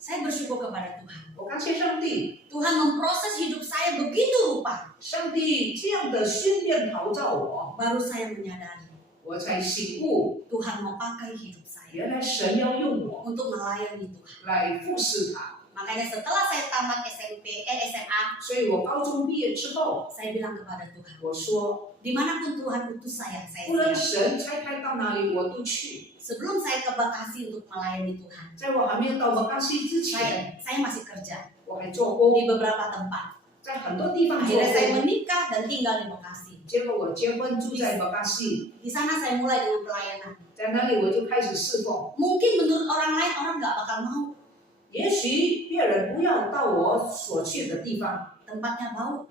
Saya bersyukur kepada Tuhan. 我感谢上帝， Tuhan memproses hidup saya begitu rupa. 上帝这样的训练陶造我， Baru saya menyadari 我才醒悟， Tuhan mau pakai hidup saya 原来神要用我 untuk melayani Tuhan. 来服侍他。 Makanya setelah saya tamat SMA, 所以我高中毕业之后， saya bilang kepada Tuhan, 我说， dimanapun Tuhan utus saya 无论 siap. 神差派到哪里，我都去。 Sebelum saya ke Bekasi untuk melayani Tuhan, 在我还没有到伯卡西之前， saya masih kerja 我还做工， di beberapa tempat. 在很多地方做 Akhirnya saya 工。 menikah dan tinggal di Bekasi. 结果我结婚住在伯卡西， Di sana saya mulai dengan pelayanan. 在那里我就开始侍奉。 Mungkin menurut orang lain orang nggak bakal mau, 也许别人不要到我所去的地方， tempatnya bau.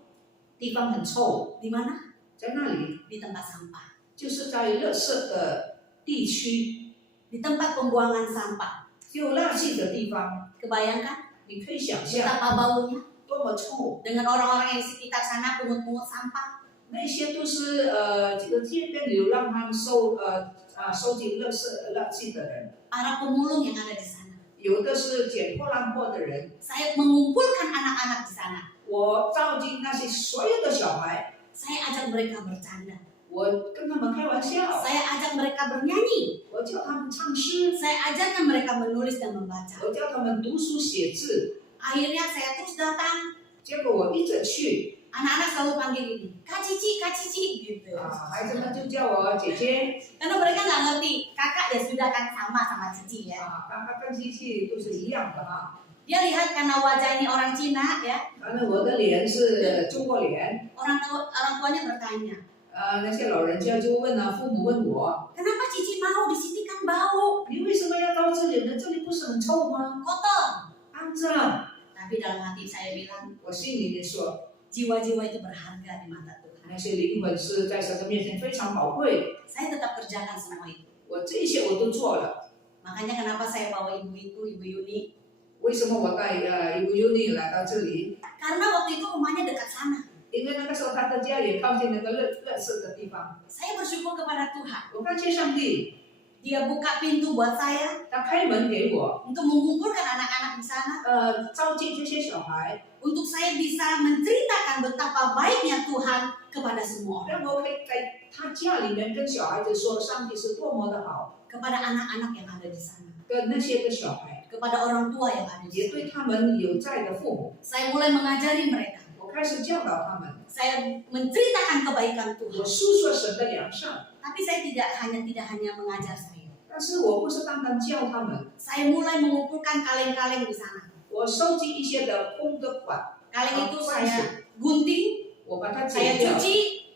地方很臭， Di mana? 在那里 Di tempat sampah, 就是在垃圾的地区， di tempat pembuangan sampah. 有垃圾的地方， Kebayangkan 你可以想象 betapa baunya 多么臭。 dengan orang-orang yang di sekitar sana pungut-pungut sampah. 那些都是这个街边流浪汉收集垃圾的人， Para pemulung yang ada di sana. 有的是捡破烂货的人。 Saya mengumpulkan anak-anak di sana. 我召集那些所有的小孩， Saya ajak mereka bercanda. 我跟他们开玩笑， Saya ajak mereka bernyanyi. 我叫他们唱诗， Saya ajarkan mereka menulis dan membaca. 我叫他们读书写字。 Akhirnya saya terus datang. 结果我一直去， Anak-anak selalu panggil gini, Kak Cici gitu. 孩子们就叫我姐姐。 Karena mereka nggak ngerti, kakak ya sudah kan sama Cici ya. 刚刚跟机器都是一样的哈。 Dia lihat karena wajah ini orang Cina ya. 反正我的脸是中国脸。 Orang tuanya bertanya, 那些老人家就问了，父母问我， kenapa Cici mau di sini kan bau, 你为什么要到这里呢？这里不是很臭吗？ kotor. 肮脏。 Tapi dalam hati saya bilang, 我心里面说， jiwa-jiwa itu berharga di mata Tuhan. 那些灵魂是在神的面前非常宝贵。 Saya tetap kerjakan semua itu. 我这些我都做了。 Makanya kenapa saya bawa ibu itu, Ibu Yuni? 为什么我带一部 Uni 来到这里？ Karena waktu itu rumahnya dekat sana. 因为那个时候他的家也靠近那个垃圾的地方。 Saya bersyukur kepada Tuhan. 我感谢上帝， Dia buka pintu buat saya 他开门给我， untuk mengumpulkan anak-anak di sana. 召集这些小孩， Untuk saya bisa menceritakan betapa baiknya Tuhan kepada semua orang. 让我可以在他家里面跟小孩子说，上帝是多么的好， Kepada anak-anak yang ada di sana. 跟那些个小孩， Kepada orang tua yang ada di 也 sana. 对他们有在的父母， Saya mulai mengajari mereka. 我开始教导他们， Saya menceritakan kebaikan 我 Tuhan. 诉说神的良善， Tapi saya tidak hanya mengajar saya. 但是我不是单单教他们， Saya mulai mengumpulkan kaleng-kaleng di sana. 我收集一些的空的管， Kaleng itu 罐 saya 子， gunting, 我把它 saya 剪掉， cuci,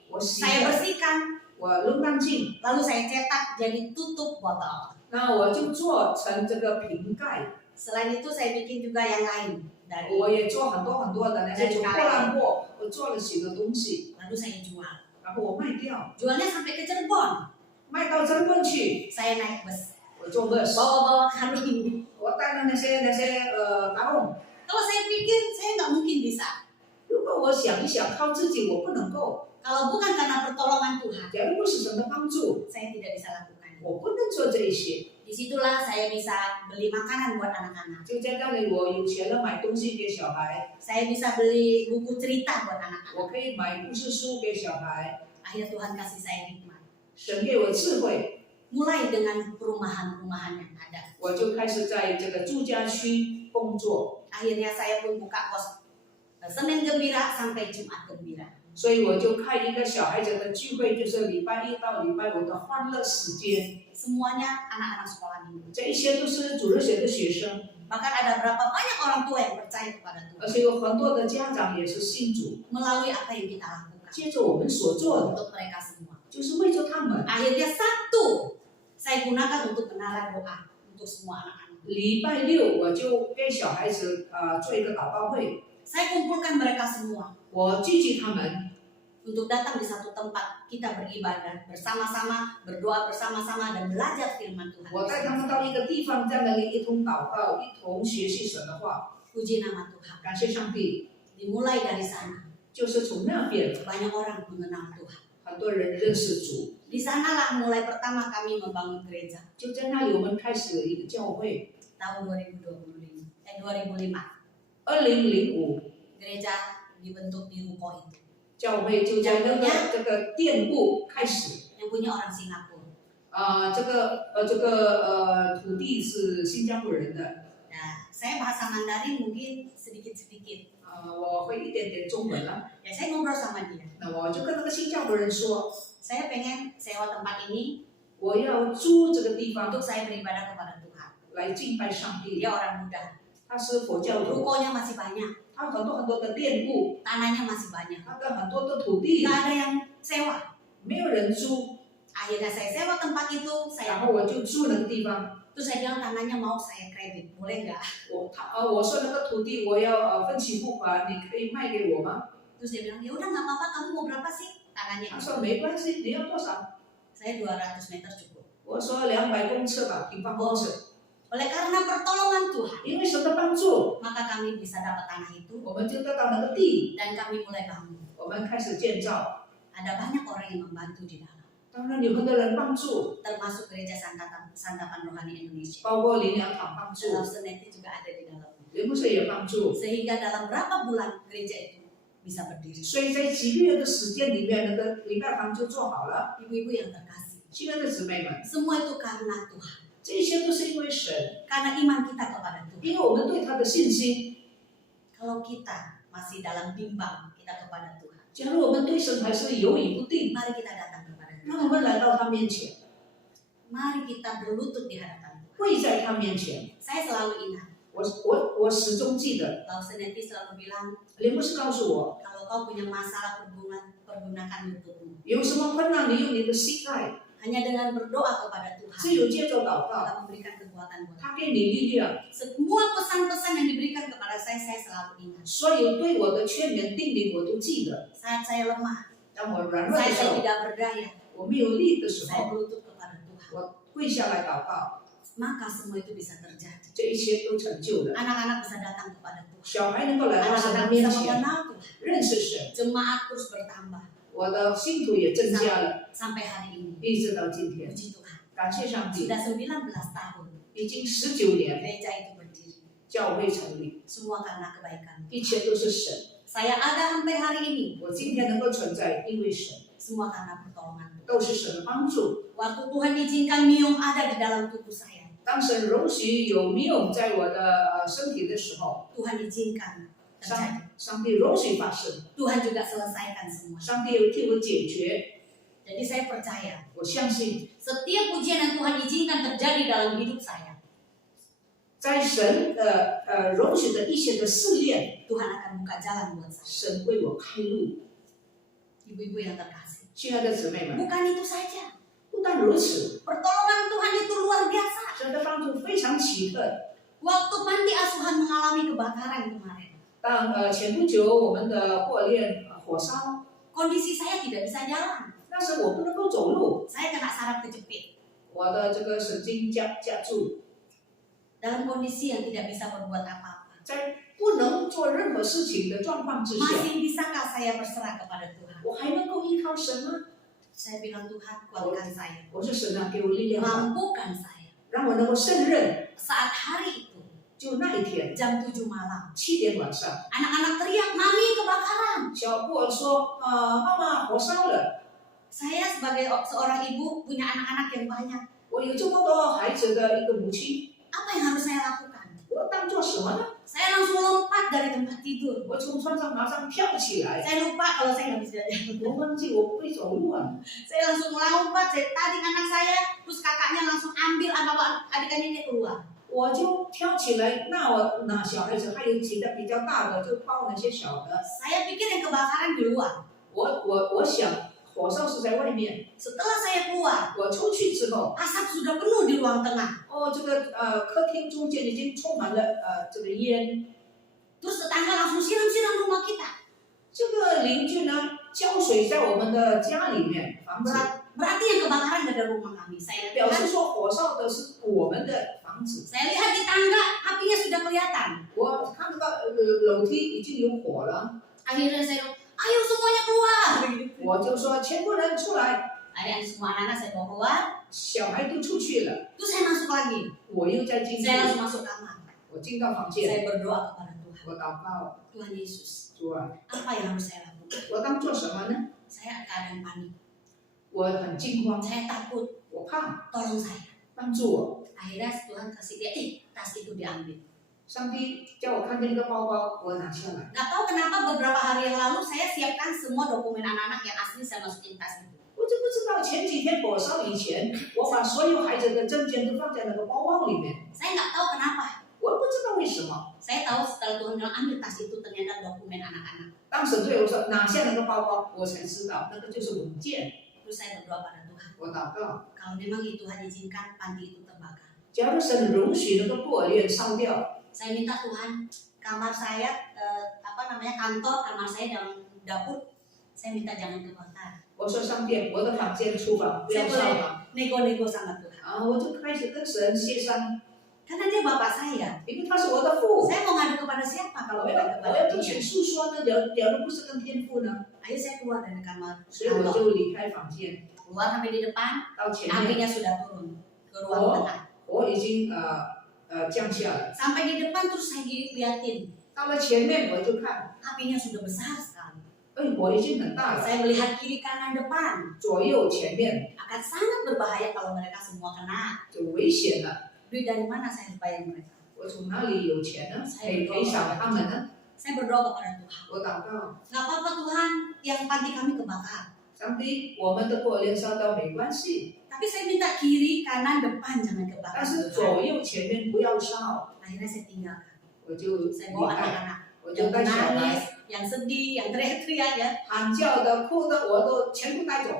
我洗 saya 掉， bersihkan, 我弄干净， lalu saya cetak jadi tutup botol. 那我就做成这个瓶盖。 Selain itu saya bikin juga yang lain dari 我也做很多很多的那些从破烂货，我做了许多东西， lalu saya jual. 然后我卖掉， Jualnya sampai ke Cirebon. 卖到真棍去， Saya naik bus, 我做 bus， bawa-bawa karung. 我带了那些打桶。 Kalau saya pikir saya nggak mungkin bisa. 如果我想一想，靠自己我不能够， Kalau bukan karena pertolongan Tuhan, 假如不是神的帮助， saya tidak bisa lakukan. 我不能做这一些。 Disitulah saya bisa beli makanan buat anak-anak. 就在那里，我有钱了买东西给小孩， Saya bisa beli buku cerita buat anak-anak. 我可以买故事书给小孩。 Akhirnya Tuhan kasih saya hikmat. 神给我智慧， Mulai dengan perumahan-perumahan yang ada. 我就开始在这个住家区工作， Akhirnya saya pun buka kos Senin Gembira sampai Jumat Gembira. 所以我就开一个小孩子的聚会，就是礼拜一到礼拜五的欢乐时间。 Semuanya anak-anak sekolah minggu. 这一些都是主日学的学生， Bahkan ada berapa banyak orang tua yang percaya kepada 而 Tuhan 且有很多的家长也是信主。 melalui apa yang kita lakukan 接着我们所做的， untuk mereka semua. 就是为着他们。 Akhirnya Sabtu saya gunakan untuk menara doa untuk semua anak-anak. 礼拜六我就给小孩子做一个祷告会， Saya kumpulkan mereka semua 我聚集他们， untuk datang di satu tempat kita beribadah bersama-sama, berdoa bersama-sama dan belajar firman Tuhan. 我带他们到一个地方，在那里一同祷告，一同学习神的话。 Puji nama Tuhan. 感谢上帝， Dimulai dari sana 就是从那边 banyak orang mengenal Tuhan. 很多人认识主， Di sanalah mulai pertama kami membangun gereja 就在那里我们开始了一个教会。 tahun 2005. 2005， Gereja dibentuk di ruko itu. 教会就在这个店铺开始。 Yang punya orang Singapura. 这个土地是新加坡人的。 Nah, saya bahasa Mandarin mungkin sedikit-sedikit. 我会一点点中文了。 Ya saya ngobrol sama dia. 那我就跟那个新加坡人说， Saya pengen sewa tempat ini 我要租这个地方 untuk saya beribadah kepada Tuhan. 来敬拜上帝。 Dia orang muda. 他是佛教徒， Rukonya masih banyak, 他很多的店铺， tanahnya masih banyak. 他的很多的土地 Nggak ada yang sewa. 没有人租， Akhirnya saya sewa tempat itu, 然 saya 后我就住那个地方。 terus saya bilang tanahnya mau saya kredit, boleh nggak? 我说那个土地我要分期付款，你可以卖给我吗？ Terus dia bilang, ya udah nggak apa-apa, kamu mau berapa sih tanahnya? 他说没关系，你要多少？ Saya 200 meter cukup. 我说200公尺吧，平方公尺。 Oleh karena pertolongan Tuhan, 因为神的帮助， maka kami bisa dapat tanah itu 我们就得到那个地， dan kami mulai bangun. 我们开始建造。 Ada banyak orang yang membantu di dalam, 当然有很多人帮助， termasuk Gereja Santapan Rohani Indonesia. 包括灵粮堂帮助， Love Seneti juga ada di dalamnya. 灵牧师也帮助。 Sehingga dalam berapa bulan gereja itu bisa berdiri. 所以在几个月的时间里面，那个礼拜堂就做好了。 Ibu-ibu yang terkasih, 亲爱的姊妹们， semua itu karena Tuhan, 这些都是因为神， karena iman kita kepada Tuhan. 因为我们对他的信心。 Kalau kita masih dalam bimbang kita kepada Tuhan, 假如我们对神还是犹豫不定， mari kita datang kepada 那 Tuhan. 我们来到他面前， Mari kita berlutut di hadapan Tuhan. 跪在他面前。 Saya selalu ingat, 我始终记得， Paul Seneti selalu bilang, 林牧师告诉我， kalau kau punya masalah pergunakan lututmu. 有什么困难，你用你的膝盖， Hanya dengan berdoa kepada 只 Tuhan, 有借着祷告， Allah memberikan kekuatan buat. 他给你力量。 Semua pesan-pesan yang diberikan kepada saya selalu ingat. 所有对我的劝勉叮咛，我都记得。 Saat saya lemah, 当我软弱的 saya 时候， tidak berdaya, 我没有力的时 saya 候， berlutut kepada Tuhan. 我跪下来祷告， Maka semua itu bisa terjadi. 这一切都成就了。 Anak-anak bisa datang kepada Tuhan. 小孩能够来到神的 Anak-anak 面 bisa 前， mengenal Tuhan. 认识神， Jemaat terus bertambah 我的信徒也增加了， sampai hari ini. 一直到今天。 Puji Tuhan. 感谢上帝， Sudah 19 tahun 已经19年， gereja itu berdiri. 教会成立， Semua karena kebaikan. 一切都是神。 Saya ada sampai hari ini. 我今天能够存在，因为神， Semua karena pertolongan Tuhan. 都是神的帮助。 Waktu Tuhan izinkan miom ada di dalam tubuh saya, 当神容许有密友在我的身体的时候， Tuhan izinkan terjadi. 上帝容许发生， Tuhan juga selesaikan semua. 上帝有替我解决。 Jadi saya percaya 我相信， setiap ujian yang Tuhan izinkan terjadi dalam hidup saya, 在神容许的一切的试炼， Tuhan akan buka jalan buat saya. 神为我开路。 Ibu-ibu yang terkasih, 亲爱的姊妹们， bukan itu saja. 不但如此， Pertolongan Tuhan itu luar biasa. 神的帮助非常奇特。 Waktu panti asuhan mengalami kebakaran kemarin, 当前不久我们的火炼火烧， kondisi saya tidak bisa jalan. 那时我不能够走路， Saya kena saraf kejepit 我的这个神经夹住， dalam kondisi yang tidak bisa berbuat apa-apa. 在不能做任何事情的状况之下， Masih bisakah saya berserah kepada Tuhan? 我还能够依靠神吗？ Saya bilang, Tuhan kuatkan saya, 我是神啊，给我力量吧， mampukan saya. 让我能够胜任。 Saat hari itu, 就那一天jam 7 malam, 7点晚上， anak-anak teriak, Mami kebakaran. 小布尔说：“妈妈，火烧了。 Saya sebagai seorang ibu punya anak-anak yang banyak. 我有这么多孩子的一个母亲， Apa yang harus saya lakukan? 我当做什么呢？ Saya langsung lompat dari tempat tidur. 我从床上马上跳起来， Saya lupa kalau saya nggak bisa jalan. 我忘记我不会走路啊！ Saya langsung melompat, saya tarik anak saya, terus kakaknya langsung ambil bawa adikannya dia keluar. 我就跳起来，那小孩子还有几个比较大的，就抱那些小的。 Saya pikir yang kebakaran di luar. 我想火烧是在外面， Setelah saya keluar, 我出去之后， asap sudah penuh di ruang tengah. 这个客厅中间已经充满了这个烟。 Terus tetangga langsung siram-siram rumah kita. 这个邻居呢浇水在我们的家里面房子， Berarti yang kebakaran dari rumah kami. Saya 表示 lihat, 说火烧的是我们的房子。 saya lihat di tangga apinya sudah kelihatan. 我看这个楼梯已经有火了， Akhirnya saya bilang, ayo semuanya keluar. 我就说全部人出来， Akhirnya semua anak-anak saya bawa keluar. 小孩都出去了， Terus saya masuk lagi. 我又再进去， Saya langsung masuk kamar. 我进到房间， Saya berdoa kepada Tuhan. 我祷告， Tuhan Yesus, 主啊， apa yang harus saya lakukan? 我当做什么呢？ Saya keadaan panik. 我很惊慌， Saya takut. 我怕， Tolong saya. 帮助我。 Akhirnya Tuhan kasih dia, tas itu diambil. 上帝叫我看见那个包包，我拿下来。 Gak tahu kenapa beberapa hari yang lalu saya siapkan semua dokumen anak-anak yang asli saya masukin tas itu. 我就不知道前几天火烧以前，我把所有孩子的证件都放在那个包包里面， Saya nggak tahu kenapa. 我不知道为什么。 Saya tahu setelah Tuhan bilang ambil tas itu ternyata dokumen anak-anak. 当神对我说拿下那个包包，我才知道那个就是文件。 Terus saya berdoa pada Tuhan. 我祷告， Kalau memang itu Tuhan izinkan panti itu terbakar. 假如神容许那个布尔链烧掉， Saya minta Tuhan kamar saya, kantor, kamar saya dalam dapur, saya minta jangan terbakar. 我说上帝，我的房间、厨房不要烧嘛。 Nego-nego sama Tuhan. 我就开始跟神协商， Karena dia bapak saya. 因为他是我的父， Saya mau ngadu kepada siapa 我 kalau bukan 要 kepada 跟 dia? 谁诉说呢？假如不是跟天父呢？ Ayo saya keluar dari kamar. 所以我就离开房间， Keluar sampai di depan, 到前面， apinya sudah turun ke ruang tengah. 火已经降下来。 Sampai di depan terus saya liatin, 到了前面我就看， apinya sudah besar sekali. 火已经很大了， Saya melihat kiri kanan depan 左右前面 akan sangat berbahaya kalau mereka semua kena. 就危险了。 Duit dari mana saya bayar mereka? 我从哪里有钱呢？可以赔偿他们呢？ Saya berdoa kepada Tuhan. 我祷告， Gak apa-apa Tuhan, yang panti kami kebakar. 上帝，我们的孤儿院烧到没关系， Tapi saya minta kiri, kanan, depan jangan kebakar. 但是 Tuhan. 左右前面不要烧。 Akhirnya saya tinggalkan. 我就 Saya 离 bawa 开， anak-anak 我 yang 就带小 menangis, 孩， yang sedih, yang teriak-teriak ya. 喊叫的、哭的，我都全部带走。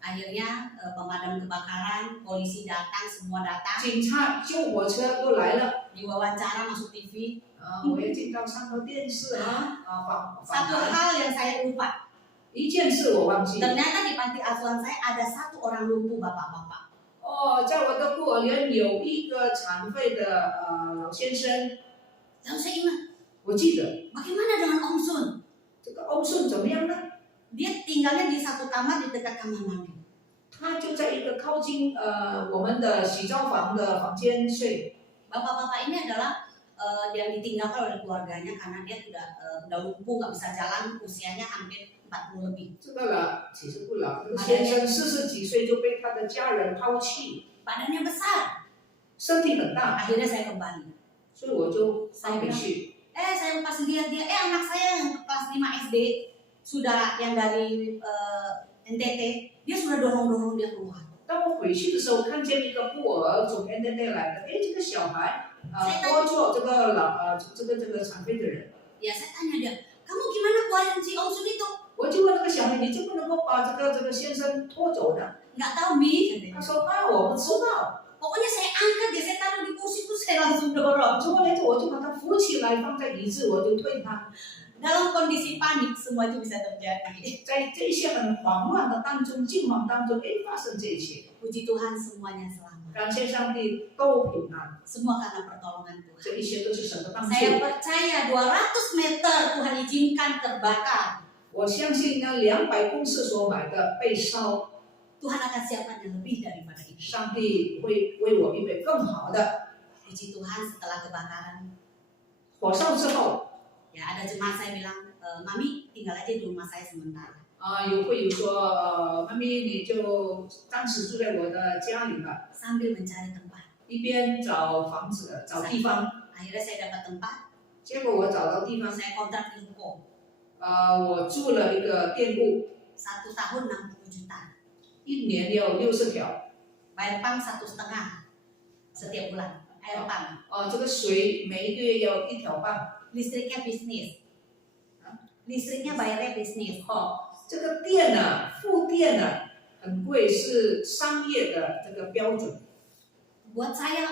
Akhirnya pemadam kebakaran, polisi datang, semua datang. 警察、救火车都来了， Diwawancara masuk TV. 我也进到上头电视访 Satu 谈。 hal yang saya lupa. 一件事我忘记， Ternyata di panti asuhan saya ada satu orang lumpuh bapak-bapak. 在我的孤儿园有一个残废的老先生， Lalu saya ingat, 我记得 bagaimana dengan Om Sun? 这个欧顺怎么样呢？ Dia tinggalnya di satu kamar di dekat kamar mandi. 他就在一个靠近我们的洗澡房的房间睡。 Bapak-bapak ini adalah yang ditinggalkan oleh keluarganya karena dia udah lumpuh, nggak bisa jalan, usianya hampir 40 lebih. 这个老其实不老，这个先生40几岁就被他的家人抛弃， Badannya besar. 身体很大， Akhirnya saya kembali. 所以我就放回去。 Saya pas lihat dia, anak saya yang kelas 5 SD sudah yang dari NTT, dia sudah dorong-dorong dia keluar. 当我回去的时候，看见一个孤儿从 NTT 来的，这个小孩拖住这个这个残废的人。 Ya saya tanya dia, kamu gimana keluarin si Om Sun itu? 我就问那个小孩，你怎么能够把这个先生拖走呢？ Nggak tahu Mi. 他说我不知道。 Pokoknya saya angkat dia, saya taruh di kursi itu saya langsung dorong. 之后呢，我就把他扶起来，放在椅子，我就推他。 Dalam kondisi panik semua itu bisa terjadi. 在这些很慌乱的当中、惊慌当中，发生这一切。 Puji Tuhan semuanya selamat. 感谢上帝都平安， Semua karena pertolongan Tuhan. 这一切都是神的帮助。 Saya percaya 200 meter Tuhan izinkan terbakar. 我相信那200公尺所买的被烧， Tuhan akan siapkan yang lebih daripada itu. 上帝会为我预备更好的。 Puji Tuhan setelah kebakaran, 火烧之后， ya ada jemaat saya bilang, Mami tinggal aja di rumah saya sementara. 会有说，妈咪你就暂时住在我的家里吧， Sambil mencari tempat. 一边找房子、找地方。 Akhirnya saya dapat tempat, 结果我找到地方， saya kontrak di ruko. 我住了一个店铺， 1 tahun 60 juta. 1年要60条。 Bayar pam 1,5 setiap bulan. Air pam. 这个水每一个月要1条半。 Listriknya bisnis. Listriknya bayarnya bisnis. 这个电呢，付电呢很贵，是商业的这个标准。 Buat saya,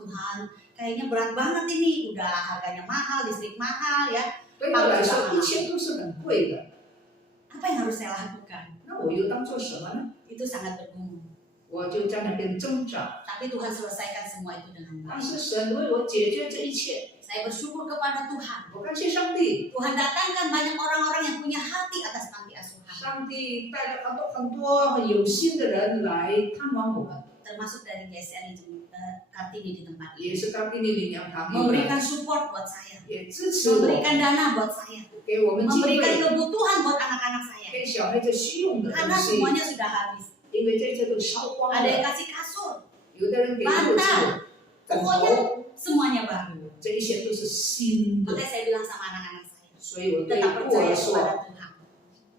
Tuhan, kayaknya berat banget ini. Udah harganya mahal, listrik mahal ya. 对我来说，一切都是很贵的。 Apa yang harus saya lakukan? 那我又当做什么呢？ Itu sangat bergumul. 我就在那边挣扎。 Tapi Tuhan selesaikan semua itu dengan 但 baik. 是神为我解决这一切， Saya bersyukur kepada Tuhan. 我感谢上帝。 Tuhan datangkan banyak orang-orang yang punya hati atas panti asuhan. 上帝带了很多很有心的人来探望我们， Termasuk dari GSR Kartini di tempat 也是刚给你领养堂 memberikan support buat saya, 也支持我， memberikan dana buat saya, 给我们机 memberikan 会， kebutuhan buat anak-anak saya. 给小孩子需用的 Karena 东西， semuanya sudah habis. 因为这些都烧光 Ada yang 了。 kasih kasur, 有的人给褥子、枕 pokoknya 头， semuanya baru. 这一些都是新的。 Makanya saya bilang sama anak-anak saya, 所以我对 tetap 孤 percaya 儿说， kepada Tuhan.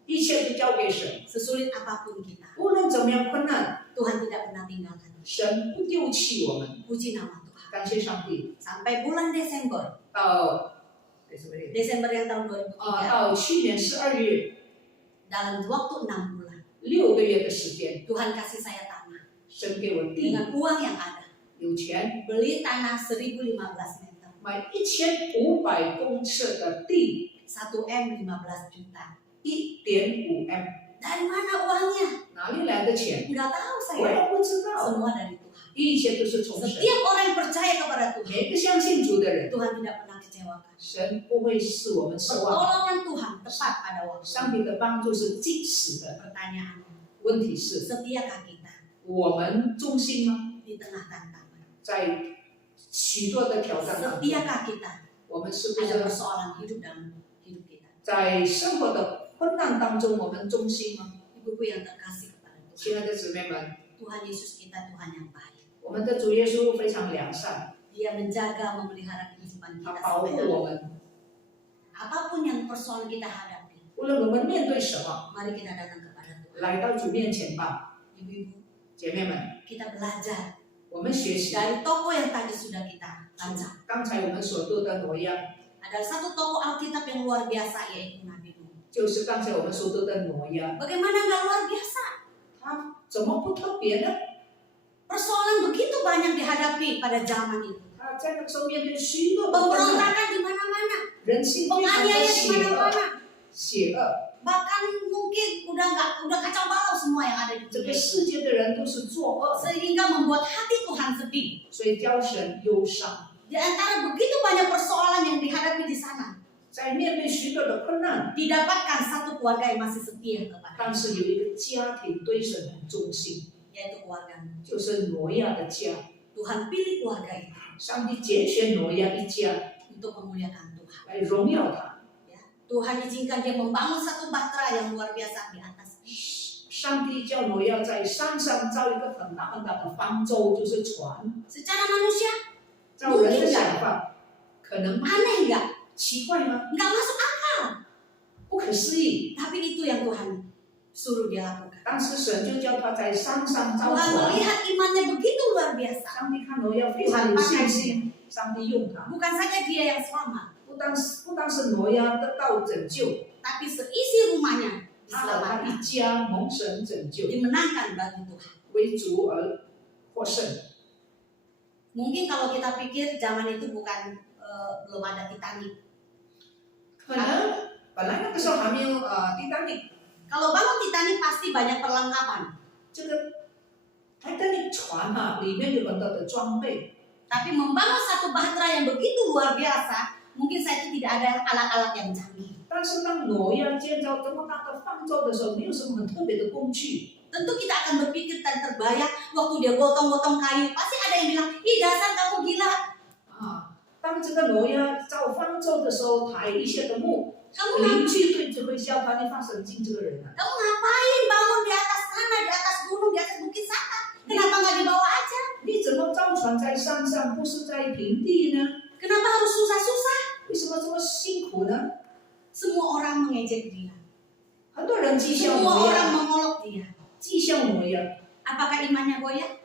一切都交给神， Sesulit apapun kita, 无论怎么样困难， Tuhan tidak pernah tinggalkan. 神不丢弃我们。 Puji nama Tuhan. 感谢上帝。 Sampai bulan Desember, 到 Desember yang tahun 2003, 到去年12月， dalam waktu 6 bulan, 6个月的时间， Tuhan kasih saya tanah 神给我地， dengan uang yang ada. 有钱 Beli tanah 1015 meter, 买1500公尺的地， 1M 15 juta. 1.5 M， Dari mana uangnya? 哪里来的钱？ Nggak tahu 我 saya. 也不知道， Semua dari Tuhan. 一切都是从神。 Setiap orang yang percaya kepada Tuhan, 每个相信主的人， Tuhan tidak pernah kecewakan. 神不会使我们失望。 Pertolongan Tuhan tepat pada waktu. 上帝的帮助是即时的。 Pertanyaan, 问题是， setiakah kita 我们忠心吗？ di tengah tantangan? 在许多的挑战当中， Setiakah kita 我们是不 ada 是 persoalan hidup dalam hidup kita? 在生活的困难当中我们忠心吗？ Ibu-ibu yang terkasih kepada Tuhan. 亲爱的姊妹们， Tuhan Yesus kita Tuhan yang baik. 我们的主耶稣非常良善， Dia menjaga, memelihara kehidupan 他 kita 保护 sampai 我 hari. 们。 Apapun yang persoalan kita hadapi, 无论我们面对什么， mari kita datang kepada Tuhan. 来到主面前吧， Ibu-ibu, 姐妹们， kita belajar 我们学习。 dari tokoh yang tadi sudah kita baca. 刚才我们所读的挪亚， Ada satu tokoh Alkitab yang luar biasa yaitu Nabi Nuh. 就是刚才我们所读的挪亚， Bagaimana nggak luar biasa? 他怎么不特别呢？ Persoalan begitu banyak dihadapi pada zaman itu. 他在那个时候面对许多的困难， Pemberontakan di mana-mana, 人性非常的 penganiayaan di 邪恶， mana-mana. 邪恶。 Bahkan mungkin udah kacau balau semua yang ada di 这个 dunia. 世界的人都是作恶， Sehingga membuat hati Tuhan sedih. 所以叫神忧伤。 Di antara begitu banyak persoalan yang dihadapi di sana, 在面对许多的困难， didapatkan satu keluarga yang masih setia kepada 但是有一个家庭对神很忠心， yaitu keluarga Nuh. 就是挪亚的家。 Tuhan pilih keluarga itu 上帝拣选挪亚一家 untuk memuliakan Tuhan. 来荣耀他。 Ya. Tuhan izinkan dia membangun satu bahtera yang luar biasa di atas. 上帝叫挪亚在山上造一个很大很大的方舟，就是船。 Secara manusia 照人的想法，可能吗？ aneh nggak? 奇怪吗？ Nggak masuk akal. 不可思议。 Tapi itu yang Tuhan suruh dia lakukan. 但是神就叫他在山上造 Tuhan 船。 melihat imannya begitu luar biasa. 上帝看挪亚非常有信心，上帝用他， Bukan saja dia yang selamat, 不单是挪亚得到拯救， tapi seisi rumahnya 他和他 diselamatkan, 一家蒙神拯救， dimenangkan bagi Tuhan. 为主而获胜。 Mungkin kalau kita pikir zaman itu belum ada Titanic. 可能本来那个时候还没有蒂丹尼 Kalau bangun Titanic pasti banyak perlengkapan. 这个泰坦尼克船里面有很多的装备， Tapi membangun satu bahtera yang begitu luar biasa, mungkin saat itu tidak ada alat-alat yang canggih. 但是当挪亚建造这么大的方舟的时候，没有什么很特别的工具。 Tentu kita akan berpikir dan terbayang waktu dia gotong-gotong kayu, pasti ada yang bilang, ih dasar kamu gila, 当这个挪亚造方舟的时候，抬一些的木， kamu 邻居对只会笑他，你发神经这个人啊！ Kamu ngapain bangun di atas sana, di atas gunung, di atas bukit sana? Kenapa nggak di bawah aja? 你怎么造船在山上，不是在平地呢？ Kenapa harus susah-susah? 为什么这么辛苦呢？ Semua orang mengejek dia. 很多人讥笑 Semua 挪 orang 亚， mengolok dia. 讥笑挪亚， Apakah imannya goyah?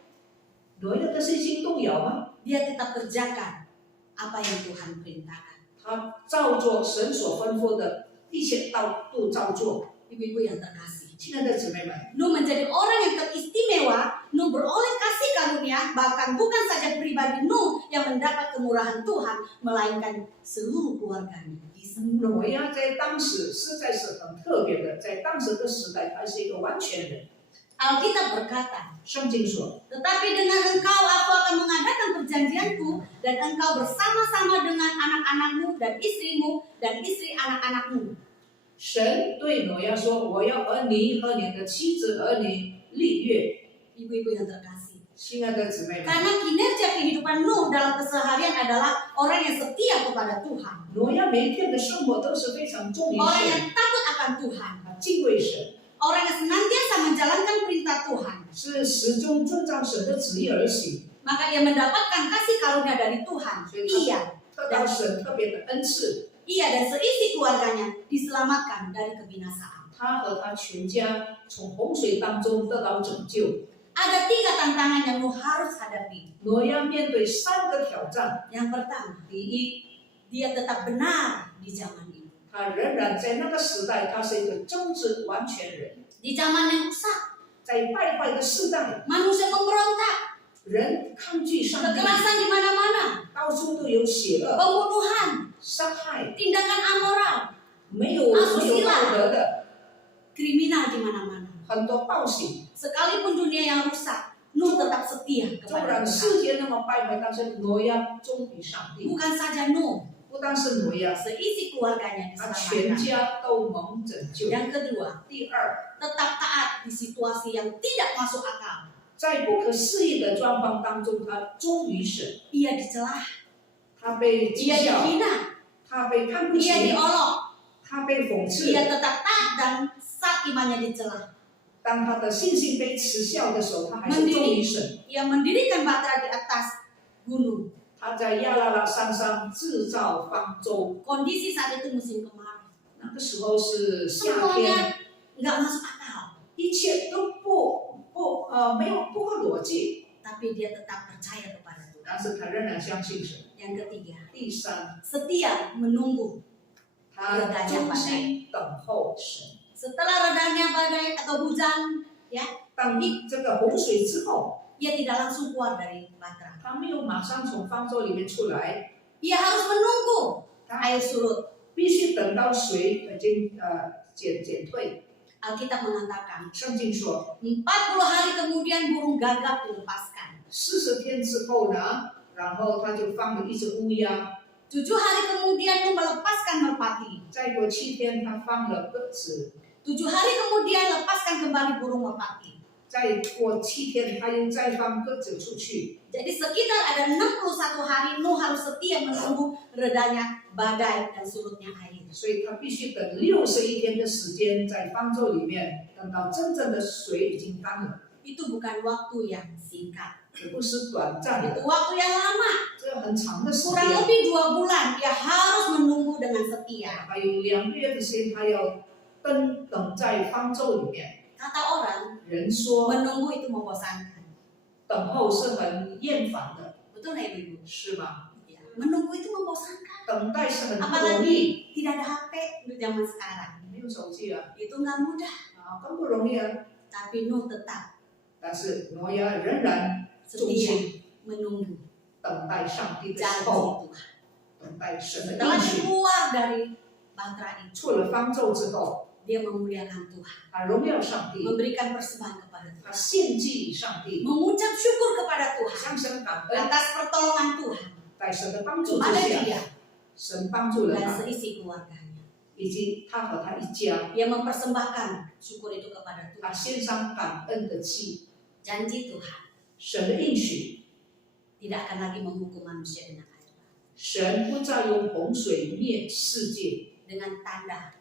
挪亚的信心动摇吗？ Dia tetap kerjakan apa yang Tuhan perintahkan. 他照做神所吩咐的一切都照做。 Ibu-ibu yang terkasih. 亲爱的姊妹们， Nuh menjadi orang yang teristimewa. Nuh beroleh kasih karunia, bahkan bukan saja pribadi Nuh yang mendapat kemurahan Tuhan, melainkan seluruh keluarganya. 挪亚在当时实在是很特别的，在当时的时代，他是一个完全人。 Alkitab berkata, 圣经说， tetapi dengan engkau aku akan mengadakan perjanjianku dan engkau bersama-sama dengan anak-anakmu dan istrimu dan istri anak-anakmu. 神对挪亚说：“我要和你和你的妻子儿女立约。 Ibu-ibu yang terkasih. ”亲爱的姊妹们， Karena kinerja kehidupan Nuh dalam keseharian adalah orang yang setia kepada Tuhan. 挪亚每一天的生活都是非常忠于 Orang 神， yang takut akan Tuhan. 他敬畏神， Orang yang senantiasa menjalankan perintah Tuhan. 是始终遵照神的旨意而行， Maka ia mendapatkan kasih karunia dari Tuhan. Ia 得到神特别的恩赐。 dan seisi keluarganya diselamatkan dari kebinasaan. 他和他全家从洪水当中得到拯救。 Ada 3 tantangan yang Nuh harus hadapi. 挪亚面对3个挑战： Yang pertama, 第一， dia tetap benar di zaman itu. 他仍然在那个时代，他是一个正直完全人。 Di zaman yang rusak, 在败坏的时代， manusia memberontak, 人抗拒上帝， kekerasan di mana-mana, 到处都有邪恶、 pembunuhan, 伤害， tindakan amoral, 没有道德的， kriminal di mana-mana. 很多暴行。 Sekalipun dunia yang rusak, Nuh tetap setia 纵 kepada 然 Tuhan. 世界那么败坏，但是挪亚忠于上帝。 Bukan saja Nuh, 不单是挪亚， seisi keluarganya 他全 diselamatkan. 家都蒙拯救。 Yang kedua, 第二， tetap taat di situasi yang tidak masuk akal. 在不可思议的状况当中，他忠于神。 Ia dicelah, 他被讥 ia 笑， dihina, 他被看不起， ia diolok, 他被讽刺， ia tetap taat dan saat imannya dicela. 当他的信心被耻笑的时候，他还是忠于神。 Ia mendirikan batra di atas gunung. 他在亚拉拉山上制造方舟， Kondisi saat itu musim kemarau. 那个时候是夏天， Semuanya nggak masuk akal. 一切都没有不合逻辑， Tapi dia tetap percaya kepada Tuhan. 但是他仍然相信神。 Yang ketiga, 第三， setia menunggu. 他忠心等候神。 Setelah redanya badai atau hujan, ya, 当这个洪水之后， ia tidak langsung keluar dari batra. 他没有马上从方舟里面出来， Ia harus menunggu air surut. 必须等到水已经减退。 Alkitab mengatakan, 圣经说， 40 hari kemudian burung gagak dilepaskan. 40天之后呢，然后他就放了一只乌鸦。 7 hari kemudian melepaskan merpati. 再过7天，他放了鸽子。 7 hari kemudian lepaskan kembali burung merpati. 再过7天，他又再放鸽子出去。 Jadi sekitar ada 61 hari Nuh harus setia menunggu redanya badai dan surutnya air. 所以他必须等61天的时间，在方舟里面，等到真正的水已经干了。 Itu bukan waktu yang singkat. 也不是短暂 Itu 的， waktu yang lama. 这很长的时 Kurang 间， lebih 2 bulan dia harus menunggu dengan setia. 还有2个月的时间，他要等在方舟里面。 Kata orang, 人说 menunggu itu membosankan. 等候是很厌烦的， Betul nggak ibu-ibu? 是吧？ Ya. Menunggu itu membosankan. 等待是很不容易， Apalagi tidak ada HP untuk zaman sekarang. 没有手机啊， Itu nggak mudah. 更不容易啊。 Tapi Nuh tetap 但是挪亚仍然忠 setia 心 menunggu 等待上帝的时 janji 候， Tuhan. 等待神的 Setelah 应许。 keluar dari batra itu, 出了方舟之后， dia memuliakan Tuhan, 他荣耀上帝， memberikan persembahan kepada 他 Tuhan, 献祭上帝， mengucap syukur kepada Tuhan 向神感恩， atas pertolongan Tuhan 在神的帮助之 kepada 下， dia 神帮助了 dan 他， seisi keluarganya. 以及他和他一家， Dia mempersembahkan syukur itu kepada 他 Tuhan. 献上感恩的祭。 Janji Tuhan 神的应许， tidak akan lagi menghukum manusia dengan air bah, 神不再用洪水灭世界， dengan tanda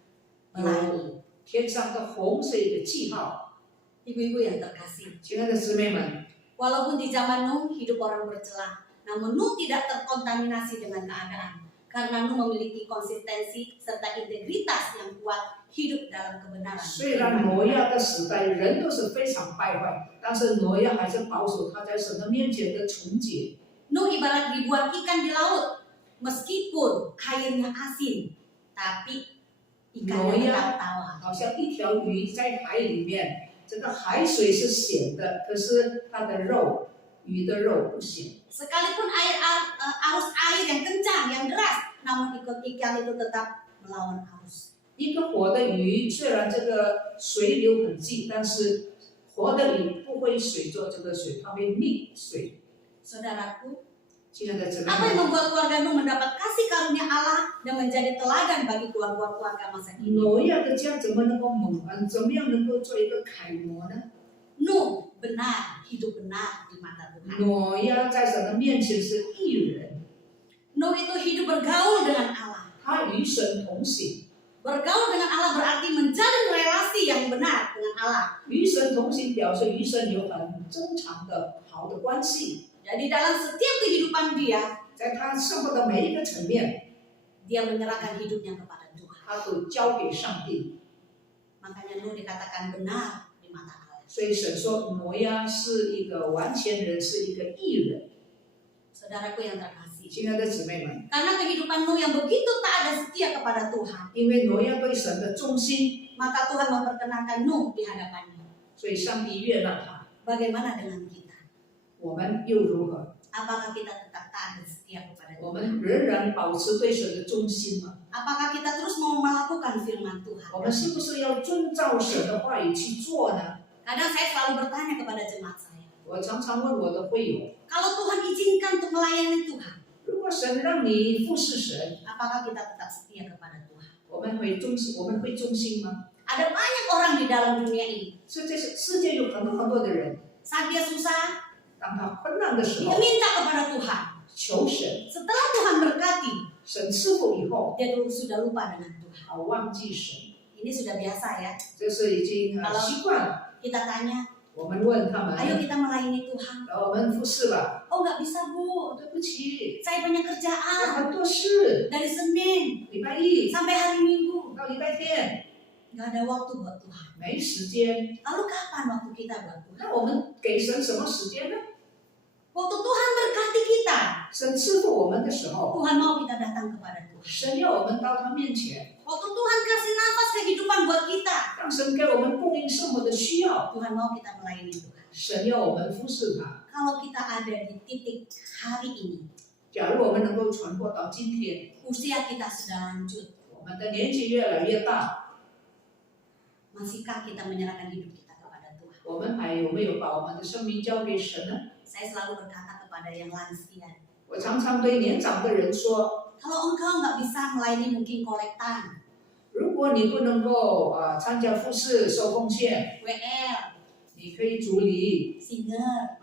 有 pelangi. 天上的洪水的记号。 Ibu-ibu yang terkasih, 亲爱的姊妹们， walaupun di zaman Nuh hidup orang bercela, namun Nuh tidak terkontaminasi dengan keadaan karena Nuh memiliki konsistensi serta integritas yang kuat hidup dalam kebenaran. 虽然挪亚的时代人都是非常败坏，但是挪亚还是保守他在神的面前的纯洁。 Nuh ibarat ribuan ikan di laut, meskipun airnya asin, tapi ikannya tetap tawa. 好像一条鱼在海里面，这个海水是咸的，可是它的肉，鱼的肉不咸。 Sekalipun arus air yang kencang, yang deras, namun ikan itu tetap melawan arus. 一个活的鱼，虽然这个水流很急，但是活的鱼不会随着这个水，它会逆水。 Saudaraku, 亲爱的姊妹 apa yang 们， membuat keluarga Nuh mendapat kasih karunia Allah dan menjadi teladan bagi keluarga-keluarga masa kini? 挪亚的家怎么能够怎么样能够做一个楷模呢？ Nuh benar, hidup benar di mata Tuhan. 挪亚在神的面前是义人， Nuh itu hidup bergaul dengan Allah. 他与神同行。 Bergaul dengan Allah berarti menjalin relasi yang benar dengan Allah. 与神同行表示与神有很正常的好的关系， Jadi dalam setiap kehidupan dia, 在他生活的每一个层面， dia menyerahkan hidupnya kepada Tuhan. 他都交给上帝。 Makanya Nuh dikatakan benar di mata Allah. 所以神说挪亚是一个完全人，是一个义人。 Saudaraku yang terkasih, 亲爱的姊妹们， karena kehidupan Nuh yang begitu taat dan setia kepada Tuhan, 因为挪亚对神的忠心， maka Tuhan memperkenankan Nuh di hadapannya. 所以上帝悦纳他。 Bagaimana dengan kita? 我们又如何？ Apakah kita tetap taat dan setia kepada 我 Tuhan? 们仍然保持对神的忠心吗？ Apakah kita terus mau melakukan firman 我 Tuhan? 们是不是要遵照神的话语去做呢？ Kadang saya selalu bertanya kepada jemaat saya, 我常常问我的会友， kalau Tuhan izinkan untuk melayani Tuhan, 如果神让你服侍神， apakah kita tetap setia kepada Tuhan? 我们会忠心吗？ Ada banyak orang di dalam dunia ini, 世界有很多的人， saat dia susah, 当他困难的时 dia 候， minta kepada Tuhan. 求神， Setelah Tuhan berkati, 神赐福以后， dia dulu sudah lupa dengan Tuhan. 他忘记神。 Ini Ini sudah biasa ya. 这是已经习惯了。 Kita tanya, 我们问他们， ayo kita melayani Tuhan. 我们服侍吧。 Oh nggak bisa bu, 对不起， saya banyak 有 kerjaan 很多事， dari Senin 礼拜一 sampai hari Minggu. 到礼拜天 Nggak ada waktu buat Tuhan. 没时间。 Lalu kapan waktu kita buat Tuhan? 那我们给神什么时间呢？ Waktu Tuhan berkati kita. 神赐福我们的时候， Tuhan mau kita datang kepada Tuhan. 神要我们到他面前， Waktu Tuhan kasih nafas kehidupan buat kita. 让神给我们供应生活的需要。 Tuhan mau kita melayani Tuhan. 神要我们服侍他。 Kalau kita ada di titik hari ini, 假如我们能够传播到今天， usia kita sudah lanjut, 我们的年纪越来越大， masihkah kita menyerahkan hidup kita kepada Tuhan? 我们还有没有把我们的生命交给神呢？ Saya selalu berkata kepada yang lansia, 我常常对年长的人说， kalau engkau nggak bisa melayani mungkin kolektan, 如果你不能够参加服侍、受奉献， WL, 你可以主理 singer,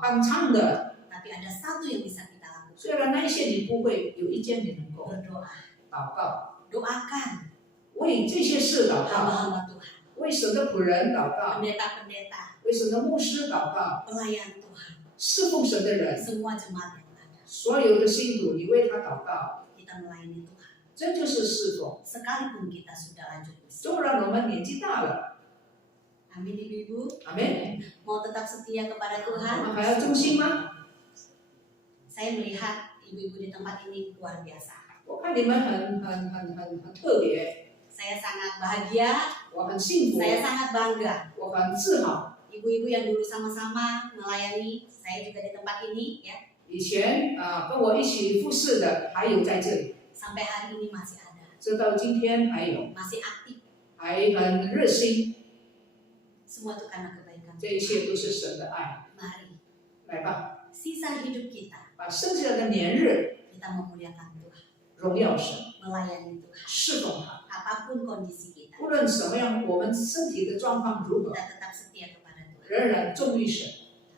伴唱的。 tapi ada satu yang bisa kita lakukan, 虽然那一些你不会，有一件你能够 berdoa. 祷告， Doakan 为这些事祷告， hamba-hamba Tuhan, 为神的仆人祷告， pendeta-pendeta, 为神的牧师祷告， pelayan Tuhan, 侍奉神的人， semua jemaat yang ada, 所有的信徒，你为他祷告， kita melayani Tuhan. 这就是侍奉。 Sekalipun kita sudah lanjut usia. 纵然我们年纪大了， Amin ibu-ibu. 阿门， Mau tetap setia kepada 我 Tuhan. 们还要忠心吗？ Saya melihat ibu-ibu di tempat ini luar biasa. 我看你们很特别， Saya sangat bahagia, 我很幸福， saya sangat bangga. 我很自豪。 Ibu-ibu yang dulu sama-sama melayani saya juga di tempat ini ya, 以前跟我一起服侍的还有在这里， sampai hari ini masih ada, 直到今天还有， masih aktif. 还很热心。 Semua itu karena kebaikan. 这一切都是神的爱。 Mari, 来吧， sisa hidup kita, 把剩下的年日 kita memuliakan Tuhan, 荣耀神， melayani Tuhan. 侍奉他。 Apapun kondisi kita, 无论什么样，我们身体的状况如何， kita tetap setia kepada Tuhan. 仍然忠于神。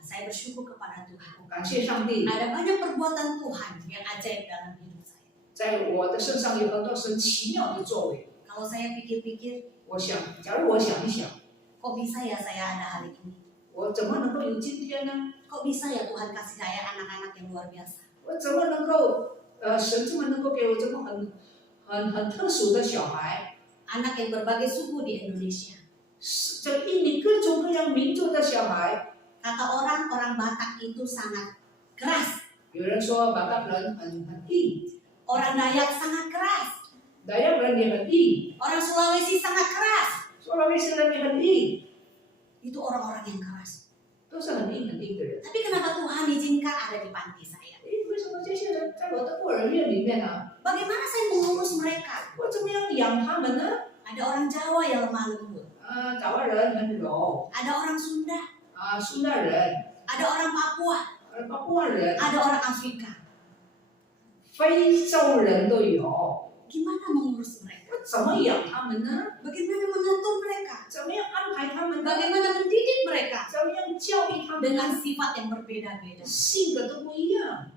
Saya bersyukur kepada Tuhan. 感谢上帝， Ada banyak perbuatan Tuhan yang ajaib dalam hidup saya. 在我的身上有很多神奇妙的作为。 Kalau saya pikir-pikir, 我想，假如我想一想， kok bisa ya saya ada hari ini? 我怎么能够有今天呢？ Kok bisa ya Tuhan kasih saya anak-anak yang luar biasa? 我怎么能够，神这么能够给我这么很特殊的小孩？ Anak yang berbagai suku di Indonesia. 是这印尼各种各样民族的小孩。 Kata orang Batak itu sangat keras. 有人说马达人很硬， Orang Dayak sangat keras. 达雅人也很硬， Orang Sulawesi sangat keras. 说拉威斯人也很硬， Itu orang-orang yang keras. 都是很硬的人。 Tapi kenapa Tuhan izinkan ada di panti saya? 为什么这些人在我的孤儿院里面呢？ Bagaimana saya mengurus mereka? 我怎么样养他们呢？ Ada orang Jawa yang lemah lembut. 爪哇人很柔， Ada orang Sunda. 苏纳人， Ada orang Papua. 巴布亚人， Ada orang Afrika. 非洲人都有。 Gimana mengurus mereka? 我怎么养他们呢？ Bagaimana mengatur mereka? 怎么样安排他们呢？ Bagaimana mendidik mereka? 怎么样教育他们 Dengan 呢？ sifat yang berbeda-beda. 性格都不一样。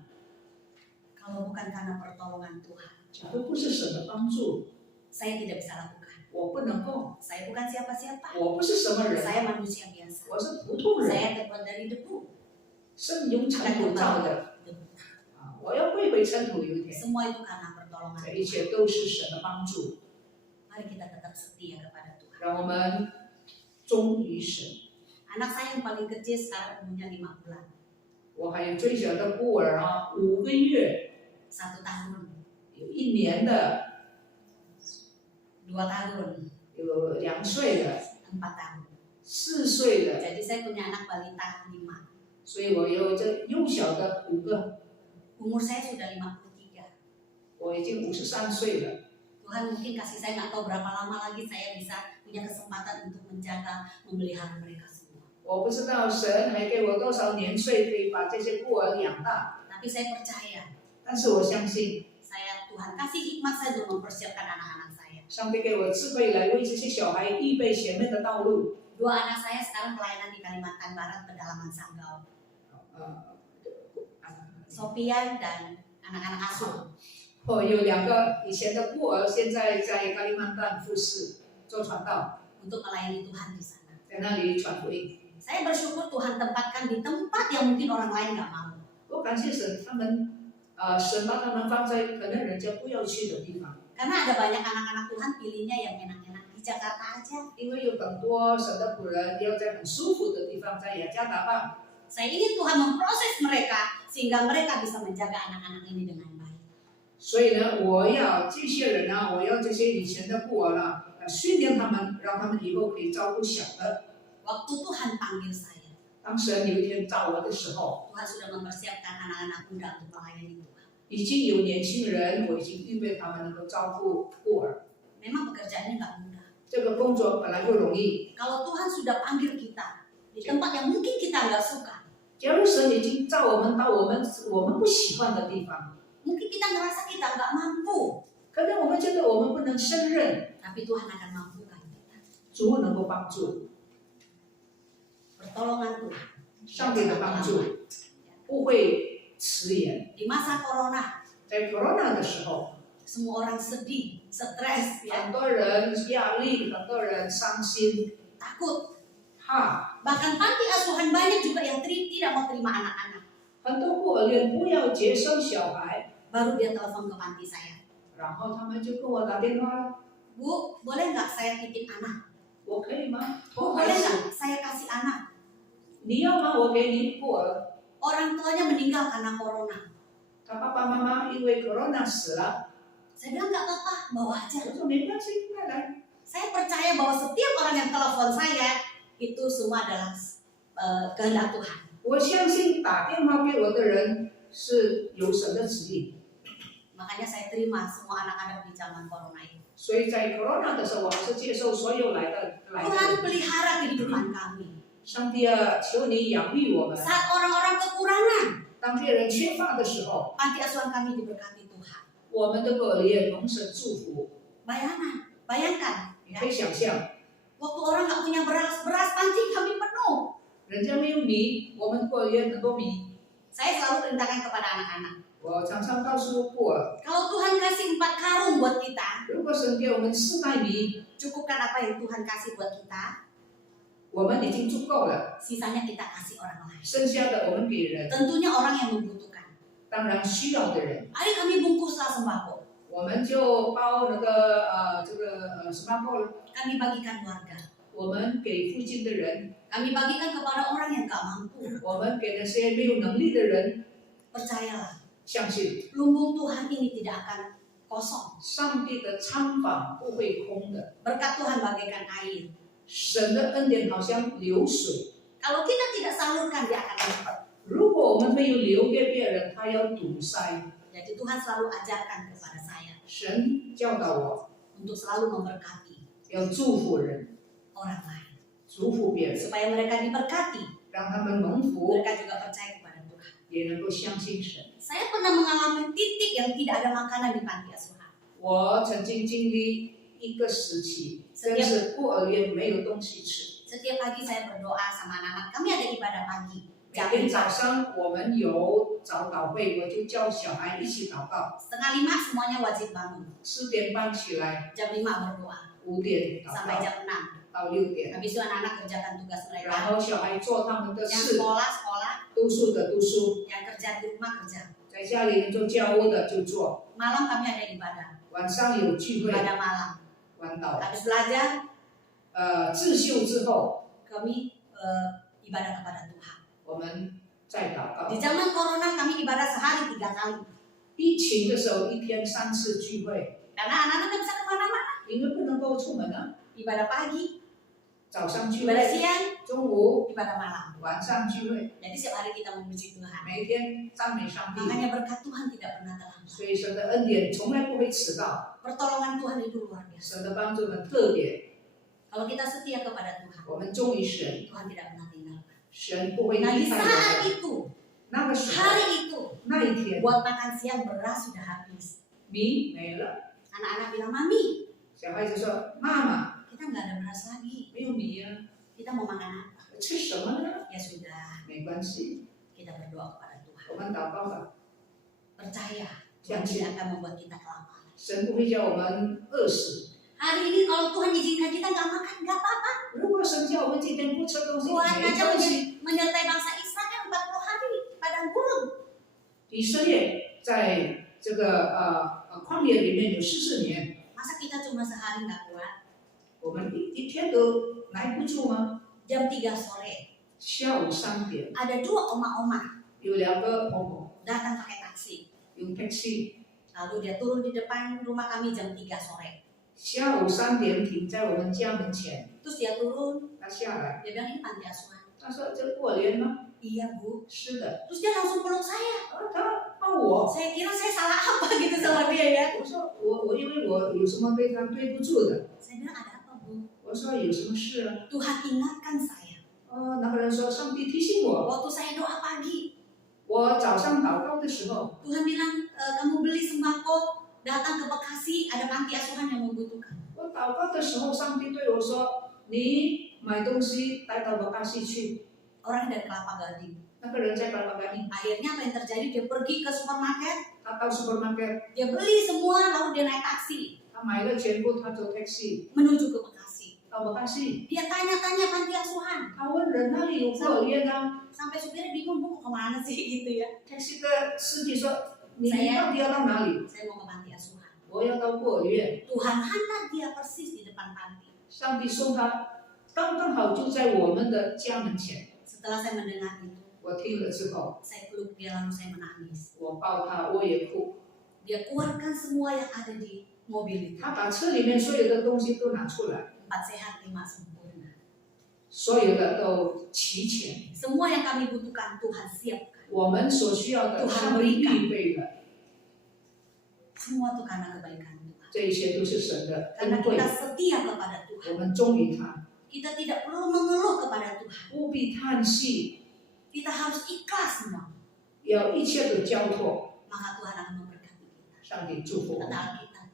Kalau bukan karena pertolongan Tuhan, 假如不是神的帮助， saya tidak bisa lakukan. 我不能够。 Saya bukan siapa-siapa. 我不是什么人， Saya manusia biasa. 我是普通人， Saya terbuat dari debu. 是用尘土造的。 Debu. 我要归回尘土有一天。 Semua itu karena pertolongan 这 Tuhan. 一切都是神的帮助， Mari kita tetap setia kepada Tuhan. 让我们忠于神。 Anak saya yang paling kecil sekarang umurnya 5 bulan. 我还有最小的孤儿5个月， 1 tahun, 有1年的， 2 tahun, 有2岁的， 4 tahun. 4岁的， Jadi saya punya anak balita 5. 所以我有这幼小的5个， Umur saya sudah 53. 我已经53岁了。 Tuhan mungkin kasih saya nggak tahu berapa lama lagi saya bisa punya kesempatan untuk menjaga, memelihara mereka semua. 我不知道神还给我多少年岁可以把这些孤儿养大， Tapi saya percaya, 但是我相信 Tuhan kasih hikmat saya untuk mempersiapkan anak-anak saya. 上帝给我智慧来为这些小孩预备前面的道路。 2 anak saya sekarang pelayanan di Kalimantan Barat, pedalaman Sanggau. Sofian dan anak-anak asuh. 我有2个以前的孤儿，现在在加利曼丹服侍。做传道， untuk melayani Tuhan di sana. 在那里传福音。 Saya bersyukur Tuhan tempatkan di tempat yang mungkin orang lain nggak mau. 我感谢神，神把他们放在可能人家不要去的地方， Karena ada banyak anak-anak Tuhan pilihnya yang enak-enak di Jakarta aja. 因为有很多神的仆人要在很舒服的地方，在雅加达吧。 Saya ingin Tuhan memproses mereka sehingga mereka bisa menjaga anak-anak ini dengan baik. 所以呢，我要这些人呢，我要这些以前的孤儿呢，训练他们，让他们以后可以照顾小的。 Waktu Tuhan panggil saya, 当神有一天召我的时候， Tuhan sudah mempersiapkan anak-anak muda untuk melayani Tuhan. 已经有年轻人，我已经预备他们能够照顾孤儿。 Memang pekerjaannya nggak mudah. 这个工作本来不容易， Kalau Tuhan sudah panggil kita di tempat yang mungkin kita nggak suka, 假如神已经召我们到我们不喜欢的地方， mungkin kita ngerasa kita nggak mampu, 可能我们觉得我们不能胜任， tapi Tuhan akan mampukan kita. 主能够帮助， Pertolongan Tuhan. 上帝的帮助不会迟延。 Di masa corona, 在 corona 的时候， semua orang sedih, stres, ya, 很多人压力，很多人伤心， takut. 怕， Bahkan panti asuhan banyak juga yang tidak mau terima anak-anak. 很多孤儿院不要接收小孩， Baru dia telepon ke panti saya. 然后他们就跟我打电话了， Bu, boleh nggak saya titip anak? 我可以吗？ Bu, 我孩 boleh 子， nggak saya kasih anak? 你要吗？我给你孤儿。 Orang tuanya meninggal karena corona. 他爸爸妈妈因为 corona 死了， Saya bilang nggak apa-apa, bawa aja. 我说没关系，快来。 Saya percaya bahwa setiap orang yang telepon saya itu semua adalah kehendak Tuhan. 我相信打电话给我的人是有神的旨意， Makanya saya terima semua anak-anak di zaman corona ini. 所以在 corona 的时候，我还是接受所有来的。 Tuhan pelihara kehidupan kami. 上帝啊，求你养育我们。 Saat orang-orang kekurangan, 当别人缺乏的时候， panti asuhan kami diberkati Tuhan. 我们的孤儿也蒙神祝福。 Bayangkan, 你可以想象， waktu orang nggak punya beras panti kami penuh. 人家没有米，我们孤儿院很多米。 Saya selalu perintahkan kepada anak-anak, 我常常告诉孤儿， kalau Tuhan kasih 4 karung buat kita, 如果神给我们4袋米， cukupkan apa yang Tuhan kasih buat kita, 我们已经足够了， sisanya kita kasih orang lain. 剩下的我们给人， Tentunya orang yang membutuhkan. 当然需要的人。 Ayo kami bungkuslah sembako. 我们就包那个什么购， Kami bagikan warga. 我们给附近的人， Kami bagikan kepada orang yang gak mampu. 我们给那些没有能力的人， Percayalah, 相信 lumbung Tuhan ini tidak akan kosong. 上帝的仓房不会空的， Berkat Tuhan bagaikan air. 神的恩典好像流水。 Kalau kita tidak salurkan, dia akan lipat. 如果我们没有留给别人，他要堵塞。 Jadi Tuhan selalu ajarkan kepada saya 神教导我 untuk selalu memberkati 要祝福人， orang lain. 祝福别人， Supaya mereka diberkati, 让他们蒙福， mereka juga percaya kepada Tuhan. 也能够相信神。 Saya pernah mengalami titik yang tidak ada makanan di panti asuhan. 我曾经经历一个时期，真是孤儿院没有东西吃。 Setiap pagi saya berdoa sama anak-anak. Kami ada ibadah pagi. 每天早上我们有早祷会，我就叫小孩一起祷告。 Setengah 5 semuanya wajib bangun. 4点半起来， Jam 5 berdoa 5点祷 sampai 告 jam 6. 到6点， Habis itu anak-anak kerjakan tugas 然 mereka. 后小孩做他们的 Yang 事， sekolah, 读书的读书， yang kerja di rumah kerja. 在家里做家务的就做。 Malam kami ada ibadah, 晚上有聚会， ibadah malam. 晚祷， Habis belajar, 自修之后， kami ibadah kepada Tuhan. 我们再祷告 Di。zaman corona kami ibadah sehari 3 kali. 疫情的时候一天3次聚会， Karena anak-anak nggak bisa kemana-mana. 因为不能够出门啊， Ibadah pagi, 早上聚 ibadah 会， siang, 中午、 ibadah malam. 晚上聚会， Jadi setiap hari kita memuji Tuhan. 每天赞美上帝。 Makanya berkat Tuhan tidak pernah terlambat. 所以神的恩典从来不会迟到， Pertolongan Tuhan itu luar biasa. 神的帮助很特别。 Kalau kita setia kepada Tuhan, 我们忠于神， Tuhan tidak pernah tinggalkan. 神不会 Nah di 离开我 saat 们。 itu, 那个时候， hari itu, 那一天， buat makan siang beras sudah habis. 米没了， Anak-anak bilang, Mami, 小孩子说：“妈妈， kita nggak ada beras lagi. 没有米啊， Kita mau makan apa? 吃什么呢 Ya sudah, 没关系， kita berdoa kepada Tuhan. 我们祷告吧。 Percaya, Tuhan tidak akan membuat kita kelaparan. 神不会叫我们饿死。Hari ini kalau Tuhan izinkan kita nggak makan, nggak apa-apa. 如果神叫我们今天不吃东西， Tuhan 没 aja 关系。 menyertai bangsa Israel 40 hari padang gurun. 以色列在这个旷野里面有40年， Masa kita cuma sehari nggak kuat? 我们一天都耐不住吗？ Jam 3 sore 下午3点， ada 2 oma-oma 有2个婆婆 datang pakai taksi. 用 taxi， Lalu dia turun di depan rumah kami jam 3 sore. 下午3点停在我们家门前。 Terus dia turun, 他下来， dia bilang ini panti asuhan. 他说这过年吗？ Iya bu. 是的。 Terus dia langsung peluk saya. 他抱我， Saya kira saya salah apa gitu sama dia ya. 我说我因为我有什么对他对不住的， Saya bilang ada apa bu? 我说有什么事啊？ Tuhan ingatkan saya. 那个人说上帝提醒我， Waktu saya doa pagi, 我早上祷告的时候， Tuhan bilang kamu beli sembako, datang ke Bekasi, ada panti asuhan yang membutuhkan. 我祷告的时候，上帝对我说：“你买东西带到bekasi去。 Orang dari Kelapa Gading. ” 那个人在Kelapa Gading， Akhirnya apa yang terjadi? Dia pergi ke supermarket, 他到 supermarket， dia beli semua, lalu dia naik taksi 他买了全部，他坐 taxi menuju ke Bekasi. 到bekasi。 Dia tanya-tanya panti asuhan, 他问人那里有过年啊 sampai supirnya bingung, bu kemana sih gitu ya. ？taxi 的司机说：“你到底要到哪里 Saya mau ke panti asuhan.？” 我要到过年。 Tuhan hantar dia persis di depan panti. 上帝送他，刚好就在我们的家门前。 Setelah saya mendengar itu, 我听了之后， saya peluk dia lalu saya menangis. 我抱他，我也哭。 Dia keluarkan semua yang ada di mobil itu. 他把车里面所有的东西都拿出来， 4 sehat 5 sempurna. 所有的都齐全。 Semua yang kami butuhkan Tuhan siapkan. 我们所需要的， Tuhan 上帝预备了， Semua itu karena kebaikan Tuhan. 这一切都是神的 Karena 恩惠 kita。setia kepada 我 Tuhan. 们忠于他， Kita tidak perlu mengeluh kepada Tuhan. 不必叹息， Kita harus ikhlas semua. 要一切的交托。 Maka Tuhan akan memberkati kita. 上帝祝福我 Kata 们。 Alkitab.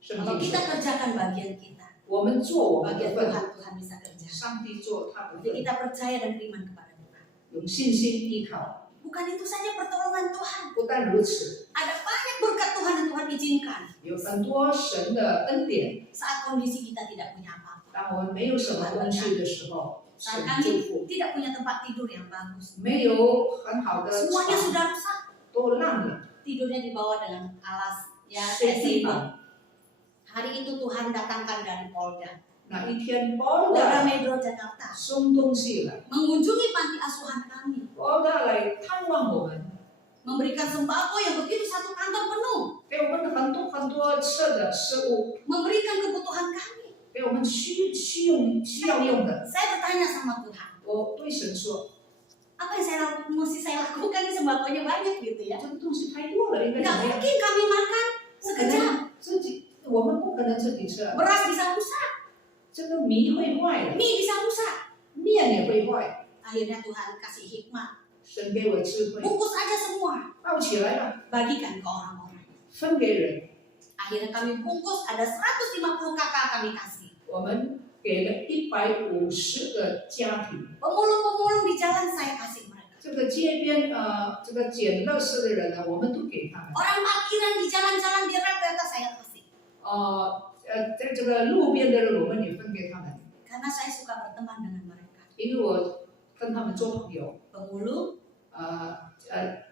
圣 Kalau 经 kita 说， kerjakan bagian kita, 我们做我们 bagian 的份， Tuhan, Tuhan bisa kerja. 上帝做他的 Jadi 份， kita percaya dan beriman kepada Tuhan. 用信心依靠。 Bukan itu saja pertolongan Tuhan. 不但如此， Ada banyak berkat Tuhan yang Tuhan izinkan 有很多神的恩典。 saat kondisi kita tidak punya apa-apa. 当我们没有什么东西的时候， Saat 神 kami 祝福； tidak punya tempat tidur yang bagus. 没有很好的 Semuanya 床， sudah rusak. 都烂了， Tidurnya di bawah dengan alas. Ya, 睡 saya 地 simpel. 板。 Hari itu Tuhan datangkan dari Polda. 那一天，包 Polda 的 Metro Jakarta. 送东西来， Mengunjungi panti asuhan kami. 包的来探望我们， Memberikan sembako yang begitu satu kantor penuh. 给我们很多吃的食物， Memberikan kebutuhan kami. 给我们需要用的。 Saya bertanya sama Tuhan. 我对神说， Apa yang mesti saya lakukan? Sembakonya banyak gitu ya. 这个东西太多了，应该怎 Nggak 么样？ mungkin kami makan 不可 sekejap. 能自己，我们不可能自己吃， Beras bisa rusak, 这个米会坏的， mie bisa rusak. 面也会坏。 Akhirnya Tuhan kasih hikmah. 神给我智慧， Bungkus aja semua. 抱起来了， Bagikan ke orang-orang. 分给人。 Akhirnya kami bungkus, ada 150 kakak kami kasih. 我们给了150个家庭。 Pemulung-pemulung di jalan saya kasih mereka. 这个街边这个捡垃圾的人呢，我们都给他们。 Orang parkiran di jalan-jalan di rel kereta saya kasih. 在这个路边的人，我们也分给他们， Karena saya suka berteman dengan mereka. 因为我跟他们做朋友。 Pemulung,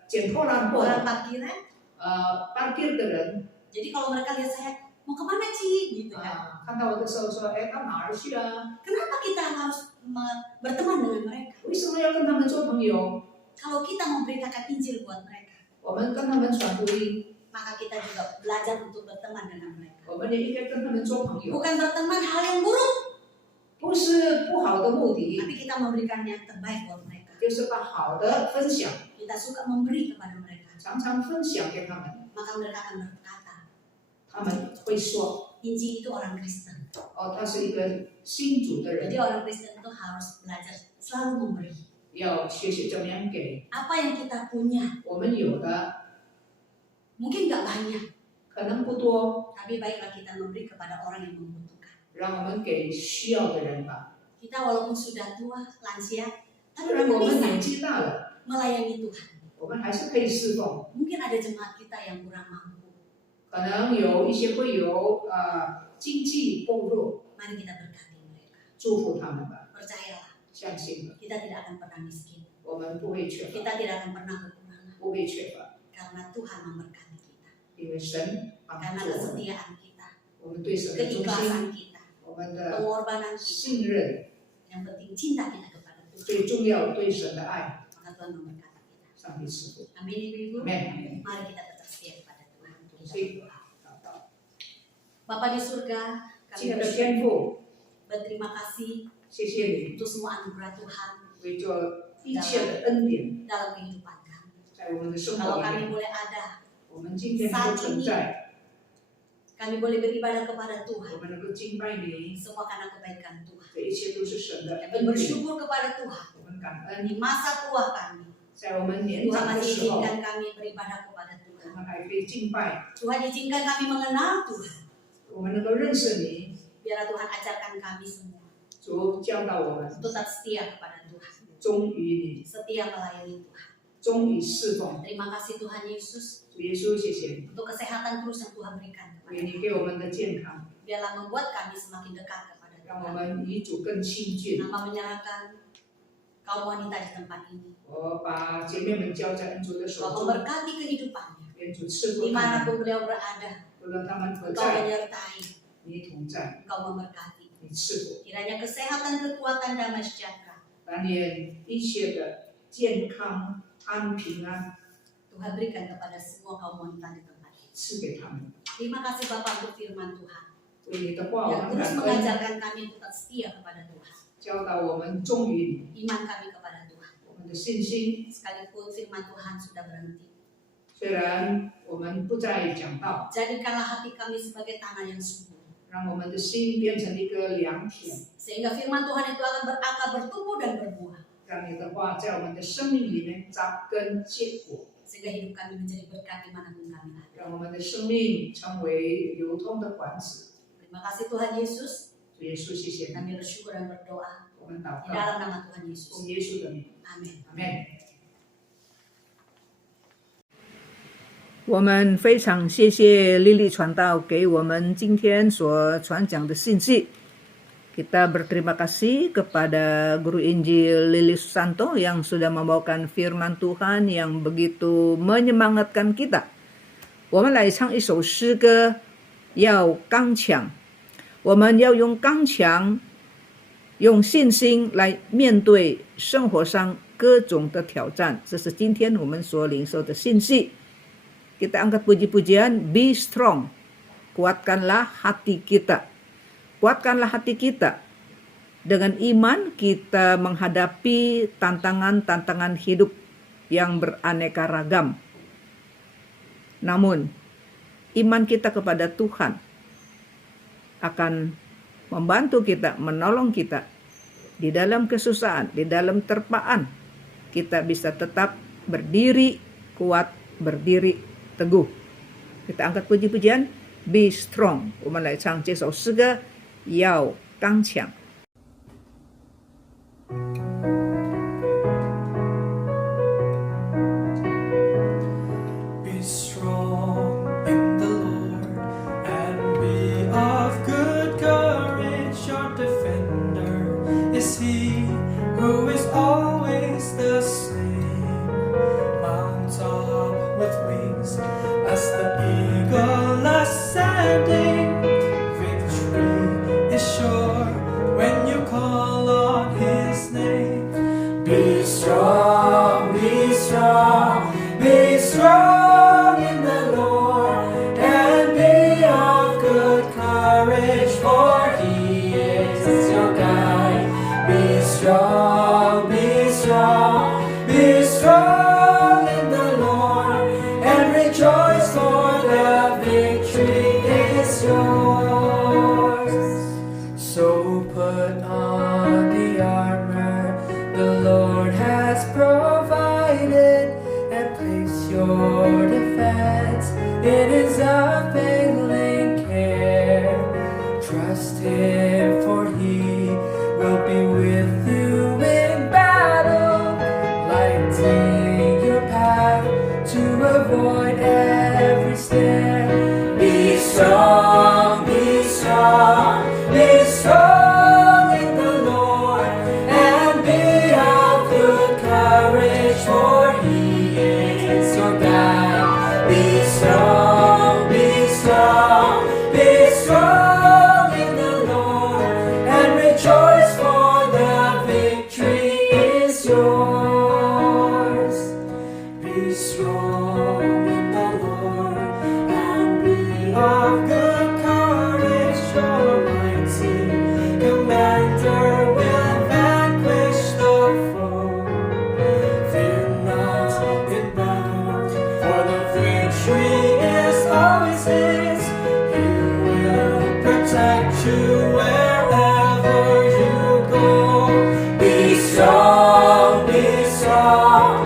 捡破烂货 orang 的， parkiran. parkir 的人， Jadi kalau mereka lihat saya, mau kemana Ci? Gitu kan. 看到我的时候说，哎，到哪儿去啊？ Kenapa kita harus berteman dengan mereka? 为什么要跟他们做朋友？ Kalau kita memberitakan Injil buat mereka, 我们跟他们传福音， maka kita juga belajar untuk berteman dengan mereka. 我们也应该跟他们做朋友， Bukan berteman hal yang buruk, 不是不好的目的， tapi kita memberikan yang terbaik buat mereka. 就是把好的分享， Kita suka memberi kepada mereka, 常常分享给他们， maka mereka akan berkata, 他们会说， Injil itu orang Kristen. 他是一个信主的 Jadi 人， orang Kristen itu harus belajar selalu memberi. 要学习怎么样给。 Apa yang kita punya, 我们有的 mungkin nggak banyak, 可能不多， tapi baiklah kita memberi kepada orang yang membutuhkan. 让我们给需要的人吧。 Kita walaupun sudah tua, lansia, 虽 tapi 然 kita 我们 bisa 年纪大了， melayani Tuhan. 我们还是可以侍奉。 Mungkin ada jemaat kita yang kurang mampu. 可能有一些会有经济薄弱， Mari kita berkati mereka. 祝福他们吧， Percayalah, 相信吧， kita tidak akan pernah miskin. 我们不会缺乏， Kita tidak akan pernah kekurangan. 不会缺乏， Karena Tuhan memberkati kita. 因为神帮 Karena 助我们， kesetiaan kita, 我们对神的忠 keikhlasan 心， kita, 我们的 pengorbanan kita. 信任， Yang penting cinta kita kepada Tuhan. 最重要对神的爱， Maka Tuhan memberkati kita. 上帝赐福。 Amin Ibu-ibu. Amin. Mari kita tetap setia kepada Tuhan. Kita Baik. berdoa. Bapa di surga, 亲 kami 爱的天父， berterima kasih 谢谢你 untuk semua anugerah Tuhan 为做一切的恩典， dalam kehidupan kami. 在我们的生 Kalau 活里 kami 面， boleh ada, 我们今天能够存在， kami boleh beribadah kepada 我 Tuhan. 们能够敬拜你， Semua karena kebaikan Tuhan. 这一切都是神的 Kami 恩典， bersyukur kepada Tuhan. 我们感恩。 Di masa tua kami, 在我们年 Tuhan 长的 masih 时候， izinkan kami beribadah kepada 我 Tuhan. 们还可以敬拜， Tuhan izinkan kami mengenal Tuhan. 我们能够认识你， Biarlah Tuhan ajarkan kami semua 主教导我们 tetap setia kepada Tuhan. 忠于你， Setia melayani Tuhan. 忠于侍奉。 Terima kasih Tuhan Yesus 主耶稣，谢谢你， untuk kesehatan terus yang Tuhan berikan kepada 为 kami. 你给我们的健康， Biarlah membuat kami semakin dekat kepada 让我 Tuhan. 们与主更亲近。 Nama menyerahkan kaum wanita di tempat ini. 我把姐妹们交在恩主的手 Kau 中， memberkati kehidupannya. 愿主赐福他们， Dimanapun beliau berada, 无论他们何 Engkau 在， menyertai, 你同在， Engkau memberkati. 你赐福。 Kiranya kesehatan, kekuatan, damai sejahtera 但愿一切的健康、安平安 Tuhan berikan kepada semua kaum wanita di tempat ini. 赐给他们。 Terima kasih Bapak untuk firman Tuhan 为你的话，我 yang 们 terus 感恩， mengajarkan kami untuk tetap setia kepada Tuhan. 教导我们忠于你， Iman kami kepada Tuhan. 我们的信心。 Sekalipun firman Tuhan sudah berhenti. 虽然我们不再讲道， Jadikanlah hati kami sebagai tanah yang subur. 让我们的心变成一个良田， Sehingga firman Tuhan itu akan berakar, bertumbuh, dan berbuah. 让你的话在我们的生命里面扎根结果， Sehingga hidup kami menjadi berkat dimanapun kami ada. 让我们的生命成为流通的管子。 Terima kasih Tuhan Yesus. 主耶稣，谢谢你， Kami bersyukur dan berdoa 我们祷 di 告， dalam nama Tuhan Yesus. 奉耶稣的名， Amin. 阿门。我们非常谢谢丽丽传道给我们今天所传讲的信息。Kita berterima kasih kepada Guru Injil Lili Susanto yang sudah membawakan firman Tuhan yang begitu menyemangatkan kita. 我们来唱一首诗歌，要刚强。我们要用刚强，用信心来面对生活上各种的挑战。这是今天我们所领受的信息。Kita angkat puji-pujian, be strong. Kuatkanlah hati kita. Kuatkanlah hati kita. Dengan iman kita menghadapi tantangan-tantangan hidup yang beraneka ragam. Namun, iman kita kepada Tuhan akan membantu kita, menolong kita di dalam kesusahan, di dalam terpaan. Kita bisa tetap berdiri kuat, berdiri teguh. Kita angkat puji-pujian, be strong. 我们来唱这首诗歌，要刚强。Be strong in the Lord and be of good courage. Your defender is He who is always the same. Mount up with wings as the eagle ascending. Victory is sure when you call on His name. Be strong, be strong, be strong in the Lord and be of good courage, for He is your guide. Be strong, be strong, be strong in the Lord and rejoice, for the victory is yours. So put on the armor the Lord has provided, and place your defense in His unfailing care. Trust Him, for He will be with you in battle, lighting your path to avoid every snare. Be strong, be strong, be strong in the Lord, and be of good courage, for He is your guide. Be strong, be strong, be strong in the Lord, and rejoice, for the victory is yours. Be strong in the Lord, and be of good courage. Your mighty commander will vanquish the foe. Fear not in battle, for the victory is always His. He will protect you wherever you go. Be strong, be strong,